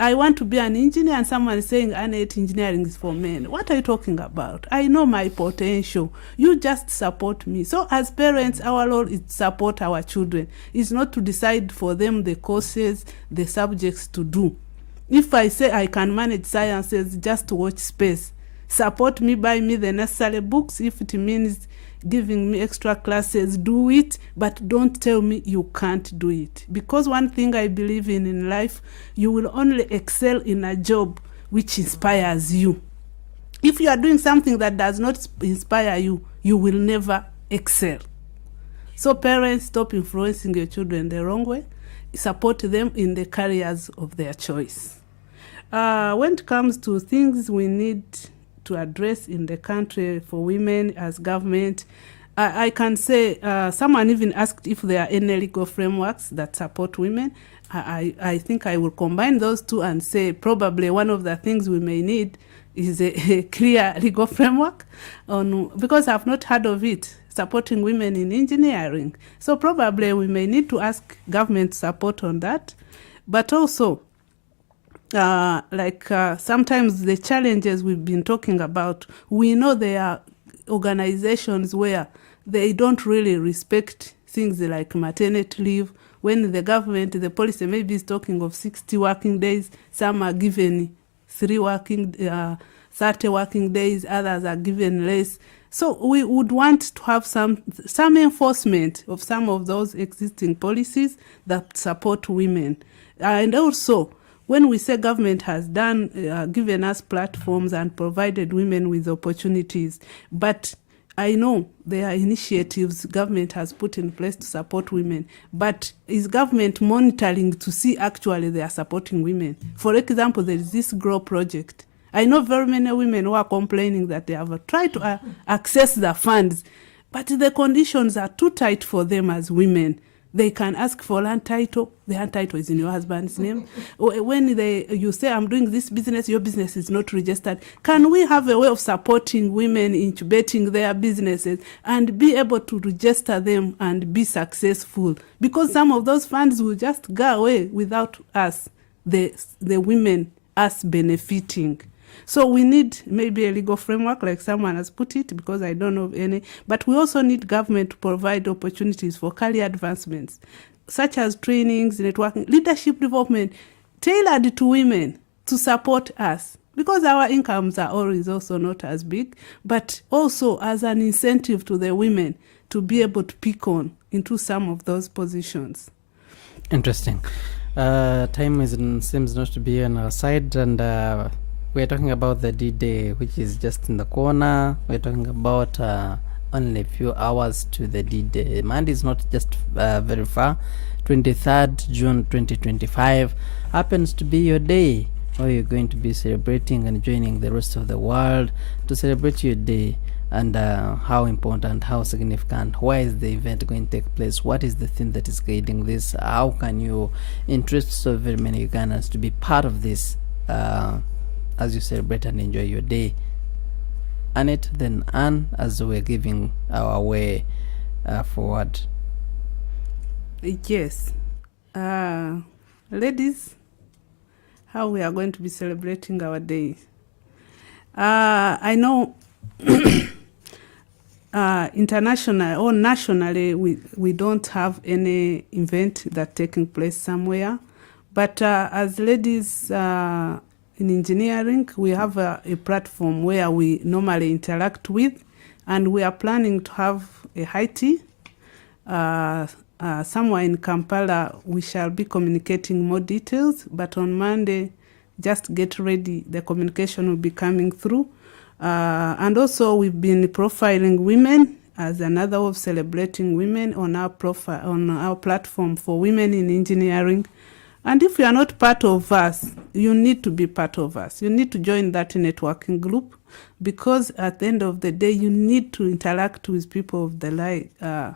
I want to be an engineer, and someone is saying engineering is for men. What are you talking about? I know my potential. You just support me. So as parents, our role is to support our children. It's not to decide for them the courses, the subjects to do. If I say I can manage sciences, just watch space. Support me, buy me the necessary books. If it means giving me extra classes, do it, but don't tell me you can't do it. Because one thing I believe in life, you will only excel in a job which inspires you. If you are doing something that does not inspire you, you will never excel. So parents, stop influencing your children the wrong way. Support them in the careers of their choice. When it comes to things we need to address in the country for women as government, I can say someone even asked if there are any legal frameworks that support women. I think I will combine those two and say probably one of the things we may need is a clear legal framework because I've not heard of it, supporting women in engineering. So probably we may need to ask government support on that. But also, sometimes the challenges we've been talking about, we know there are organizations where they don't really respect things like maternity leave. When the government, the policy maybe is talking of 60 working days, some are given 30 working days, others are given less. So we would want to have some enforcement of some of those existing policies that support women. And also, when we say government has given us platforms and provided women with opportunities, but I know there are initiatives government has put in place to support women, but is government monitoring to see actually they are supporting women? For example, there is this GROW project. I know very many women who are complaining that they have tried to access the funds, but the conditions are too tight for them as women. They can ask for land title. The land title is in your husband's name. When you say, I'm doing this business, your business is not registered. Can we have a way of supporting women incubating their businesses and be able to register them and be successful? Because some of those funds will just go away without us, the women, us benefiting. So we need maybe a legal framework, like someone has put it, because I don't know of any. But we also need government to provide opportunities for career advancements, such as trainings, networking, leadership development, tailored to women to support us. Because our incomes are always also not as big, but also as an incentive to the women to be able to pick on into some of those positions. Interesting. Time seems not to be on our side, and we're talking about the D-Day, which is just in the corner. We're talking about only a few hours to the D-Day. Monday is not just very far. 23rd June 2025 happens to be your day, where you're going to be celebrating and joining the rest of the world to celebrate your day, and how important, how significant, why is the event going to take place, what is the thing that is guiding this, how can you interest so very many Ugandans to be part of this as you celebrate and enjoy your day. Annette, then Anne, as we're giving our way forward. Yes. Ladies, how we are going to be celebrating our day. I know internationally or nationally we don't have any event that taking place somewhere, but as ladies in engineering, we have a platform where we normally interact with, and we are planning to have a high tea somewhere in Kampala. We shall be communicating more details, but on Monday, just get ready. The communication will be coming through. And also we've been profiling women as another way of celebrating women on our profile, on our platform for women in engineering. And if you are not part of us, you need to be part of us. You need to join that networking group, because at the end of the day, you need to interact with people of the like, the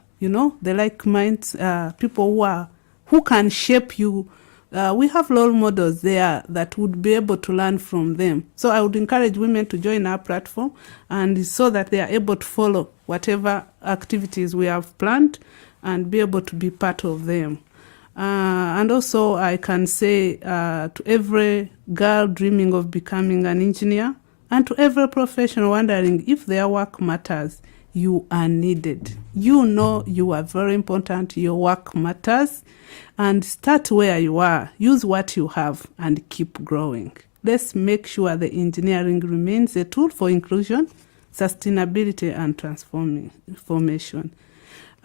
like minds, people who can shape you. We have role models there that would be able to learn from them. So I would encourage women to join our platform, and so that they are able to follow whatever activities we have planned and be able to be part of them. And also I can say to every girl dreaming of becoming an engineer, and to every professional wondering if their work matters, you are needed. You know you are very important, your work matters, and start where you are, use what you have, and keep growing. Let's make sure the engineering remains a tool for inclusion, sustainability, and transformation.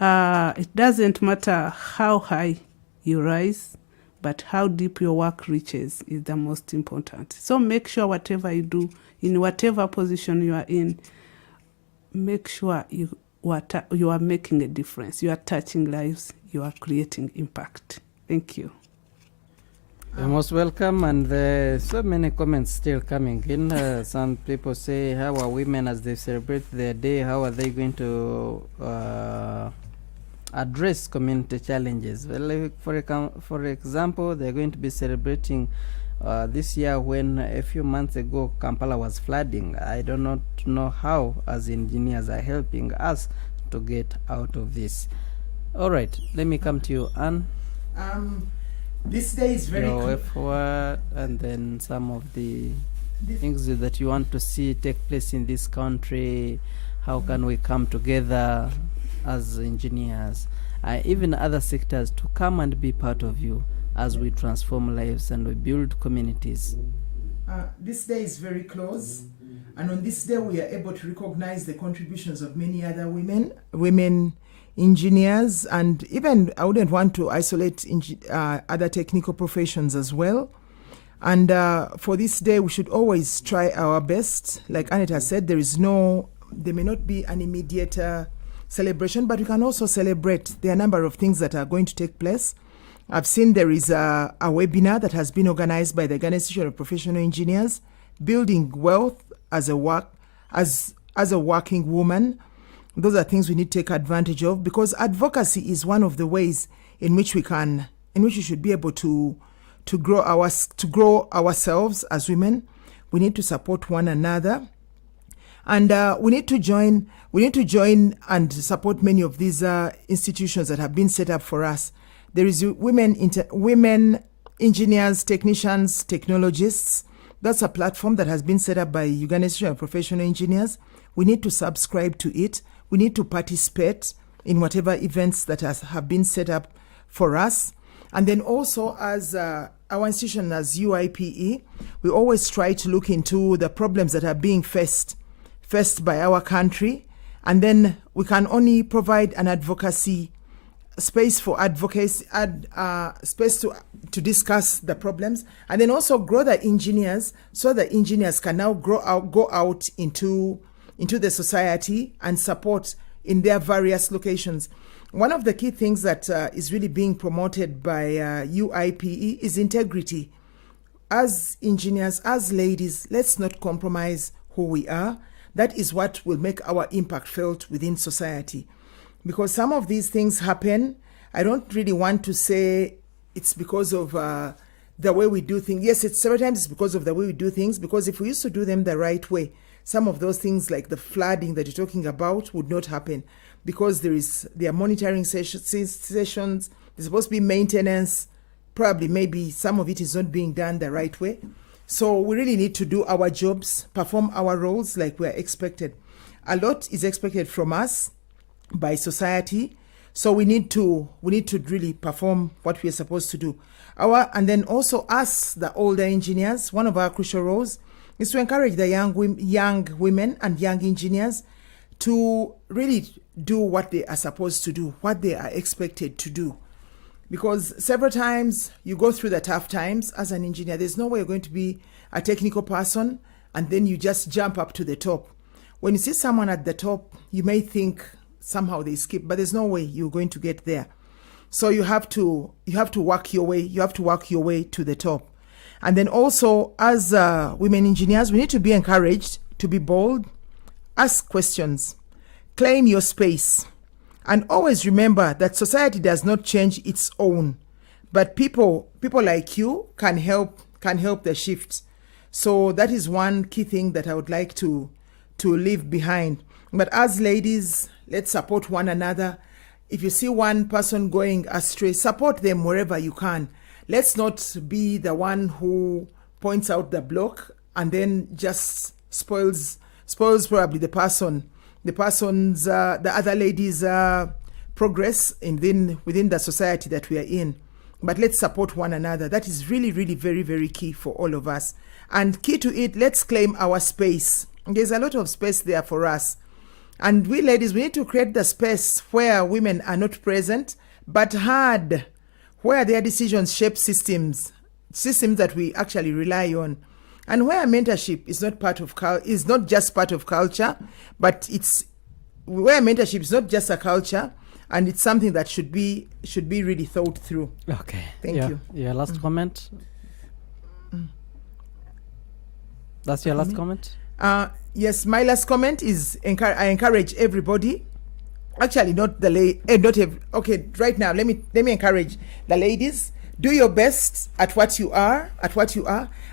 It doesn't matter how high you rise, but how deep your work reaches is the most important. So make sure whatever you do, in whatever position you are in, make sure you are making a difference. You are touching lives. You are creating impact. Thank you. You're most welcome, and there's so many comments still coming in. Some people say, how are women as they celebrate their day, how are they going to address community challenges? Well, for example, they're going to be celebrating this year, when a few months ago Kampala was flooding. I do not know how as engineers are helping us to get out of this. All right, let me come to you, Anne. This day is very your way forward, and then some of the things that you want to see take place in this country. How can we come together as engineers, even other sectors, to come and be part of you as we transform lives and we build communities? This day is very close, and on this day we are able to recognize the contributions of many other women engineers, and even I wouldn't want to isolate other technical professions as well. And for this day we should always try our best. Like Annette has said, there may not be an immediate celebration, but we can also celebrate. There are a number of things that are going to take place. I've seen there is a webinar that has been organized by the Uganda Institute of Professional Engineers, Building Wealth as a working woman. Those are things we need to take advantage of, because advocacy is one of the ways in which we should be able to grow ourselves as women. We need to support one another, and we need to join and support many of these institutions that have been set up for us. There is women engineers, technicians, technologists. That's a platform that has been set up by Uganda Institute of Professional Engineers. We need to subscribe to it. We need to participate in whatever events that have been set up for us. And then also as our institution as UIPE, we always try to look into the problems that are being faced by our country. And then we can only provide an advocacy space for advocacy, space to discuss the problems, and then also grow the engineers so the engineers can now go out into the society and support in their various locations. One of the key things that is really being promoted by UIPE is integrity. As engineers, as ladies, let's not compromise who we are. That is what will make our impact felt within society. Because some of these things happen, I don't really want to say it's because of the way we do things. Yes, several times it's because of the way we do things, because if we used to do them the right way, some of those things like the flooding that you're talking about would not happen, because there are monitoring sessions, there's supposed to be maintenance, probably maybe some of it is not being done the right way. So we really need to do our jobs, perform our roles like we're expected. A lot is expected from us by society, so we need to really perform what we're supposed to do. And then also us, the older engineers, one of our crucial roles is to encourage the young women and young engineers to really do what they are supposed to do, what they are expected to do. Because several times you go through the tough times as an engineer. There's no way you're going to be a technical person and then you just jump up to the top. When you see someone at the top, you may think somehow they skip, but there's no way you're going to get there. So you have to work your way. You have to work your way to the top. And then also, as women engineers, we need to be encouraged to be bold, ask questions, claim your space, and always remember that society does not change its own, but people like you can help the shift. So that is one key thing that I would like to leave behind. But as ladies, let's support one another. If you see one person going astray, support them wherever you can. Let's not be the one who points out the block and then just spoils probably the other lady's progress within the society that we are in. But let's support one another. That is really, really very, very key for all of us. And key to it, let's claim our space. There's a lot of space there for us. And we ladies, we need to create the space where women are not present, but heard, where their decisions shape systems that we actually rely on, and where mentorship is not just part of culture, but it's where mentorship is not just a culture, and it's something that should be really thought through. Okay. Thank you. Your last comment. That's your last comment. Yes, my last comment is I encourage everybody. Actually, not okay, right now, let me encourage the ladies. Do your best at what you are,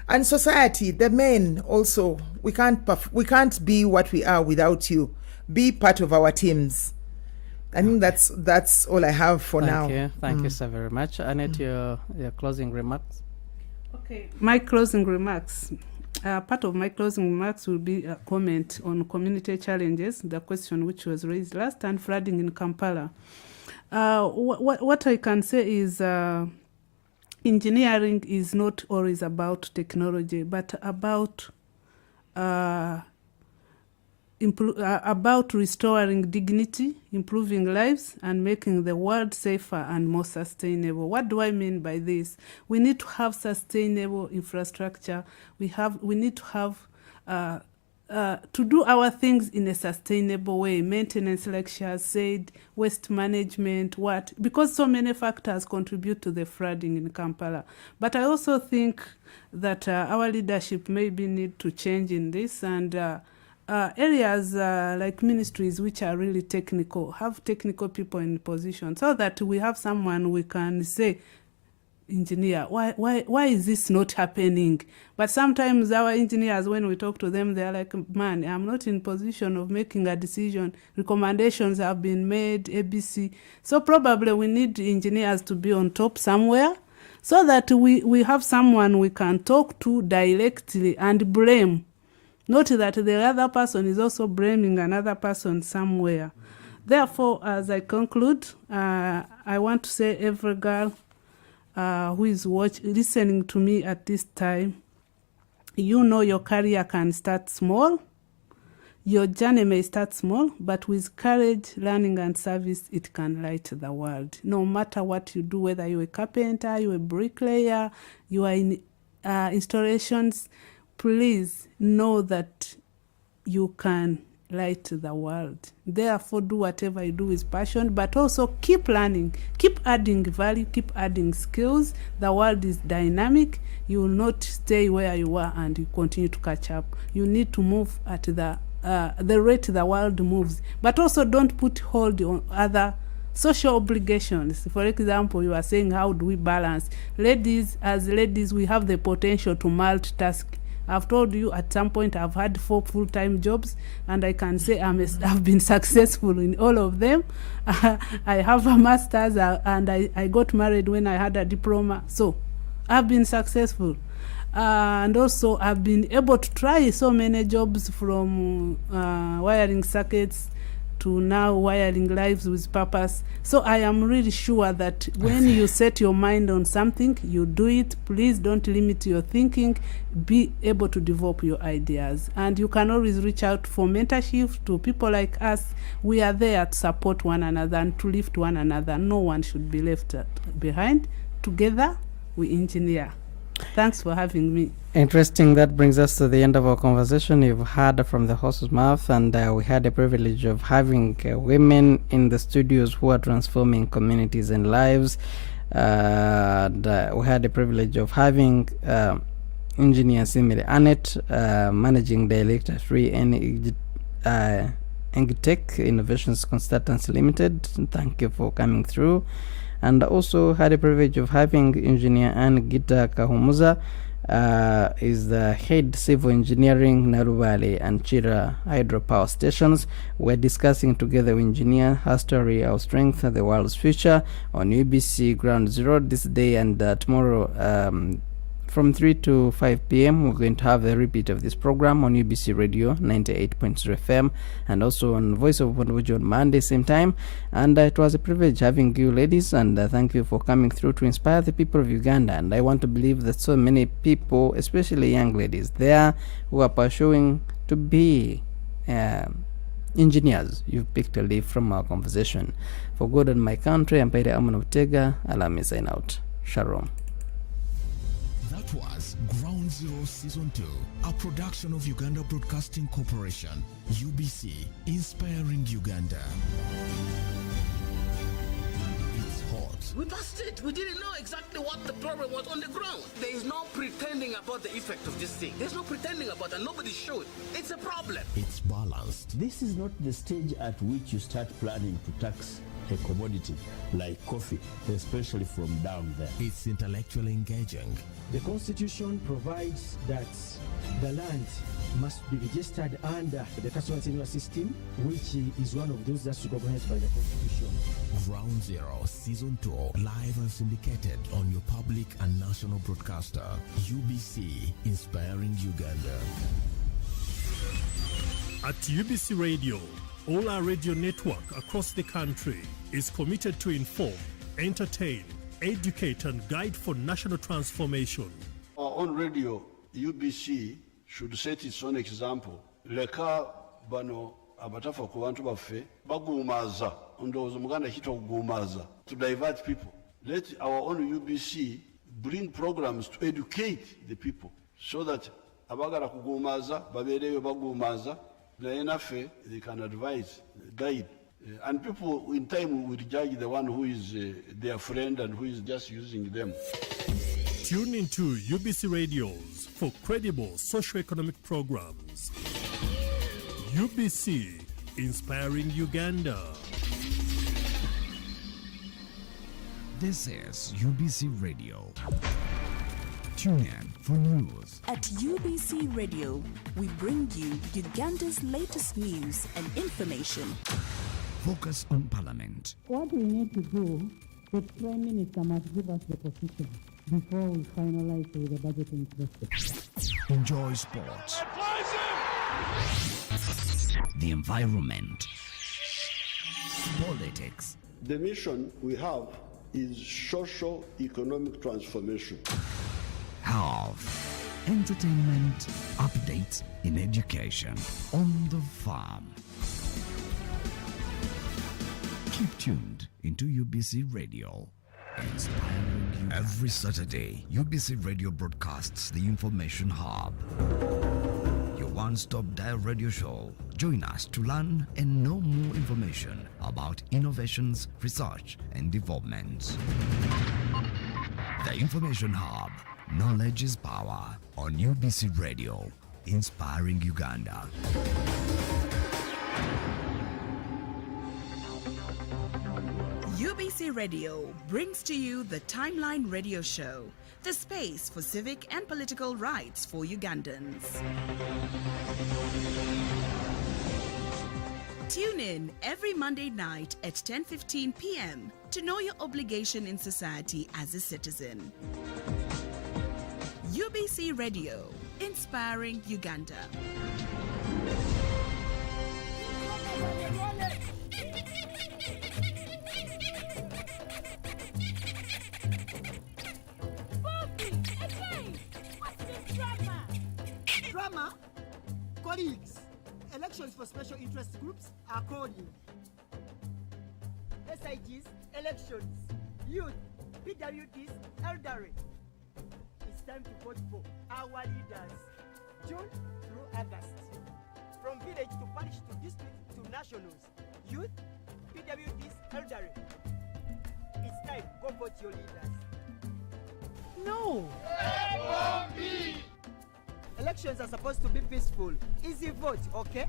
and society, the men also. We can't be what we are without you. Be part of our teams. I think that's all I have for now. Thank you so very much. Annette, your closing remarks. Okay, my closing remarks. Part of my closing remarks will be a comment on community challenges, the question which was raised last, and flooding in Kampala. What I can say is engineering is not always about technology, but about restoring dignity, improving lives, and making the world safer and more sustainable. What do I mean by this? We need to have sustainable infrastructure. We need to have to do our things in a sustainable way. Maintenance, like she has said, waste management, because so many factors contribute to the flooding in Kampala. But I also think that our leadership maybe need to change in this, and areas like ministries which are really technical, have technical people in position, so that we have someone we can say, engineer, why is this not happening? But sometimes our engineers, when we talk to them, they're like, man, I'm not in position of making a decision. Recommendations have been made, ABC. So probably we need engineers to be on top somewhere, so that we have someone we can talk to directly and blame. Not that the other person is also blaming another person somewhere. Therefore, as I conclude, I want to say every girl who is listening to me at this time, you know your career can start small. Your journey may start small, but with courage, learning, and service, it can light the world. No matter what you do, whether you're a carpenter, you're a bricklayer, you are in installations, please know that you can light the world. Therefore, do whatever you do with passion, but also keep learning, keep adding value, keep adding skills. The world is dynamic. You will not stay where you are and you continue to catch up. You need to move at the rate the world moves, but also don't put hold on other social obligations. For example, you are saying, how do we balance? Ladies, as ladies, we have the potential to multitask. I've told you at some point I've had 4 full-time jobs, and I can say I've been successful in all of them. I have a master's, and I got married when I had a diploma. So I've been successful. And also I've been able to try so many jobs, from wiring circuits to now wiring lives with purpose. So I am really sure that when you set your mind on something, you do it. Please don't limit your thinking. Be able to develop your ideas. And you can always reach out for mentorship to people like us. We are there to support one another and to lift one another. No one should be left behind. Together, we engineer. Thanks for having me. Interesting. That brings us to the end of our conversation. You've heard from the horse's mouth, and we had the privilege of having women in the studios who are transforming communities and lives. And we had the privilege of having engineer Simile Annette, managing director at Free Engitech Innovations Consultants Limited. Thank you for coming through. And also had the privilege of having engineer Anne Gita Kahumuza, is the head civil engineering Naru Valley and Chira hydropower stations. We're discussing together with engineer her story, our strength, the world's future on UBC Ground Zero this day and tomorrow. From 3 to 5 p.m. we're going to have a repeat of this program on UBC Radio 98.0 FM and also on Voice of Bondowojo on Monday same time. And it was a privilege having you ladies, and thank you for coming through to inspire the people of Uganda. And I want to believe that so many people, especially young ladies there, who are pursuing to be engineers. You've picked a leaf from our conversation. For God and my country, I'm Peter Amon Otega. Allow me sign out. Shalom. That was Ground Zero Season 2, a production of Uganda Broadcasting Corporation, UBC, inspiring Uganda. It's hot. We passed it. We didn't know exactly what the problem was on the ground. There is no pretending about the effect of this thing. There's no pretending about it. Nobody should. It's a problem. It's balanced. This is not the stage at which you start planning to tax a commodity like coffee, especially from down there. It's intellectually engaging. The Constitution provides that the land must be registered under the customer senior system, which is one of those that's recognized by the Constitution. Ground Zero Season 2, live and syndicated on your public and national broadcaster, UBC, inspiring Uganda. At UBC Radio, all our radio network across the country is committed to inform, entertain, educate and guide for national transformation. Our own radio, UBC, should set its own example. Leka bano abatafa ku bantu baffe bagumaza ndowooza muganda kito kugumaza to divert people. Let our own UBC bring programs to educate the people so that abagala kugumaza babeereyo bagumaza naye naffe they can advise, guide. And people in time will judge the one who is their friend and who is just using them. Tune into UBC radios for credible socio-economic programs. UBC, inspiring Uganda. This is UBC Radio. Tune in for news. At UBC Radio, we bring you Uganda's latest news and information. Focus on Parliament. What we need to do, the Prime Minister must give us the position before we finalize with the budgeting process. Enjoy sports, the environment, politics. The mission we have is socio-economic transformation. Health, entertainment, updates in education, on the farm. Keep tuned into UBC Radio. Inspiring you. Every Saturday, UBC Radio broadcasts the Information Hub, your one-stop dial radio show. Join us to learn and know more information about innovations, research, and developments. The Information Hub, knowledge is power, on UBC Radio, inspiring Uganda. UBC Radio brings to you the Timeline Radio Show, the space for civic and political rights for Ugandans. Tune in every Monday night at 10:15 p.m. to know your obligation in society as a citizen. UBC Radio, inspiring Uganda. Drama, colleagues, elections for special interest groups are calling. SIGs, elections, youth, PWDs, elderly. It's time to vote for our leaders, June through August. From village to parish to district to nationals, youth, PWDs, elderly. It's time, go vote your leaders. No! Elections are supposed to be peaceful. Easy vote, okay?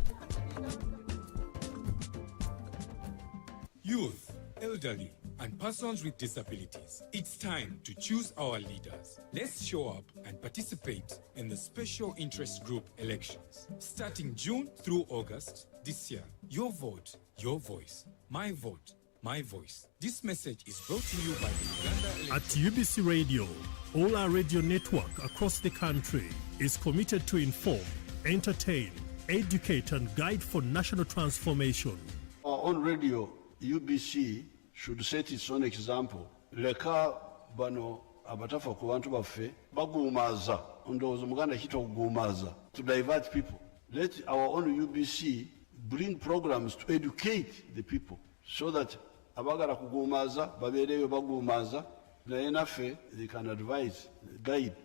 Youth, elderly, and persons with disabilities. It's time to choose our leaders. Let's show up and participate in the special interest group elections. Starting June through August this year. Your vote, your voice. My vote, my voice. This message is brought to you by the Uganda At UBC Radio, all our radio network across the country is committed to inform, entertain, educate, and guide for national transformation. Our own radio, UBC, should set its own example. Leka bano abatafa ku bantu baffe bagumaza ndowooza Muganda kiyitibwa kugumaza, to divert people. Let our own UBC bring programs to educate the people so that abagala kugumaza babeereyo bagumaza, naye naffe they can advise, guide.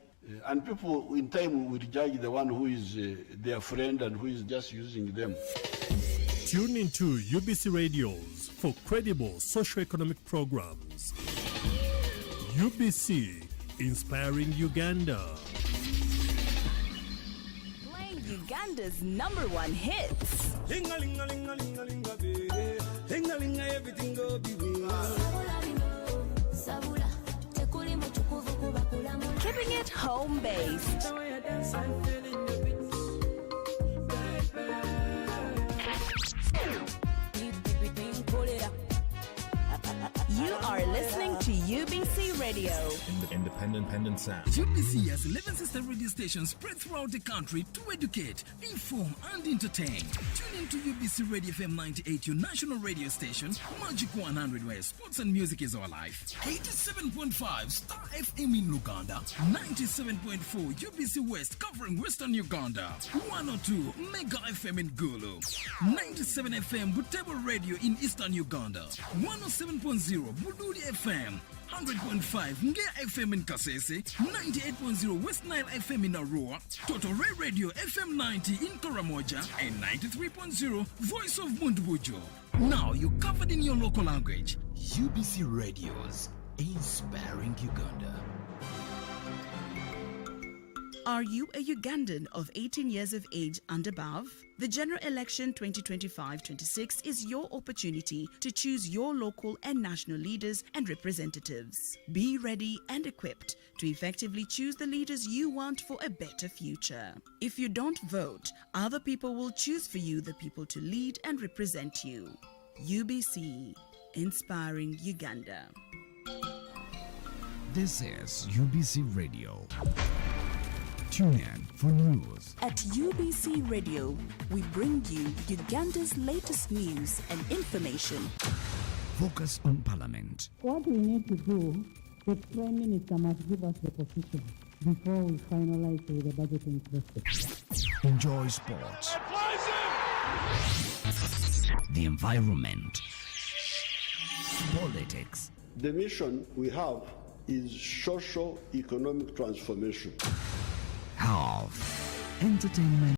And people in time will judge the one who is their friend and who is just using them. Tune into UBC Radios for credible socio-economic programs. UBC, inspiring Uganda. Playing Uganda's #1 hits. Keeping it home-based. You are listening to UBC Radio. Independent sound. UBC has 11 sister radio stations spread throughout the country to educate, inform, and entertain. Tune in to UBC Radio FM 98, your national radio station, Magic 100, where sports and music is our life. 87.5 Star FM in Uganda, 97.4 UBC West covering Western Uganda, 102 Mega FM in Gulu, 97 FM Butebo Radio in Eastern Uganda, 107.0 Buduri FM, 100.5 Ngea FM in Kasese, 98.0 West Nile FM in Arua, Total Ray Radio FM 90 in Karamoja, and 93.0 Voice of Mundbujo. Now you're covered in your local language. UBC Radios, inspiring Uganda. Are you a Ugandan of 18 years of age and above? The General Election 2025-26 is your opportunity to choose your local and national leaders and representatives. Be ready and equipped to effectively choose the leaders you want for a better future. If you don't vote, other people will choose for you the people to lead and represent you. UBC, inspiring Uganda. This is UBC Radio. Tune in for news. At UBC Radio, we bring you Uganda's latest news and information. Focus on Parliament. What we need to do, the Prime Minister must give us the position before we finalize with the budgeting process. Enjoy sports. The environment. Politics. The mission we have is socio-economic transformation. Health. Entertainment.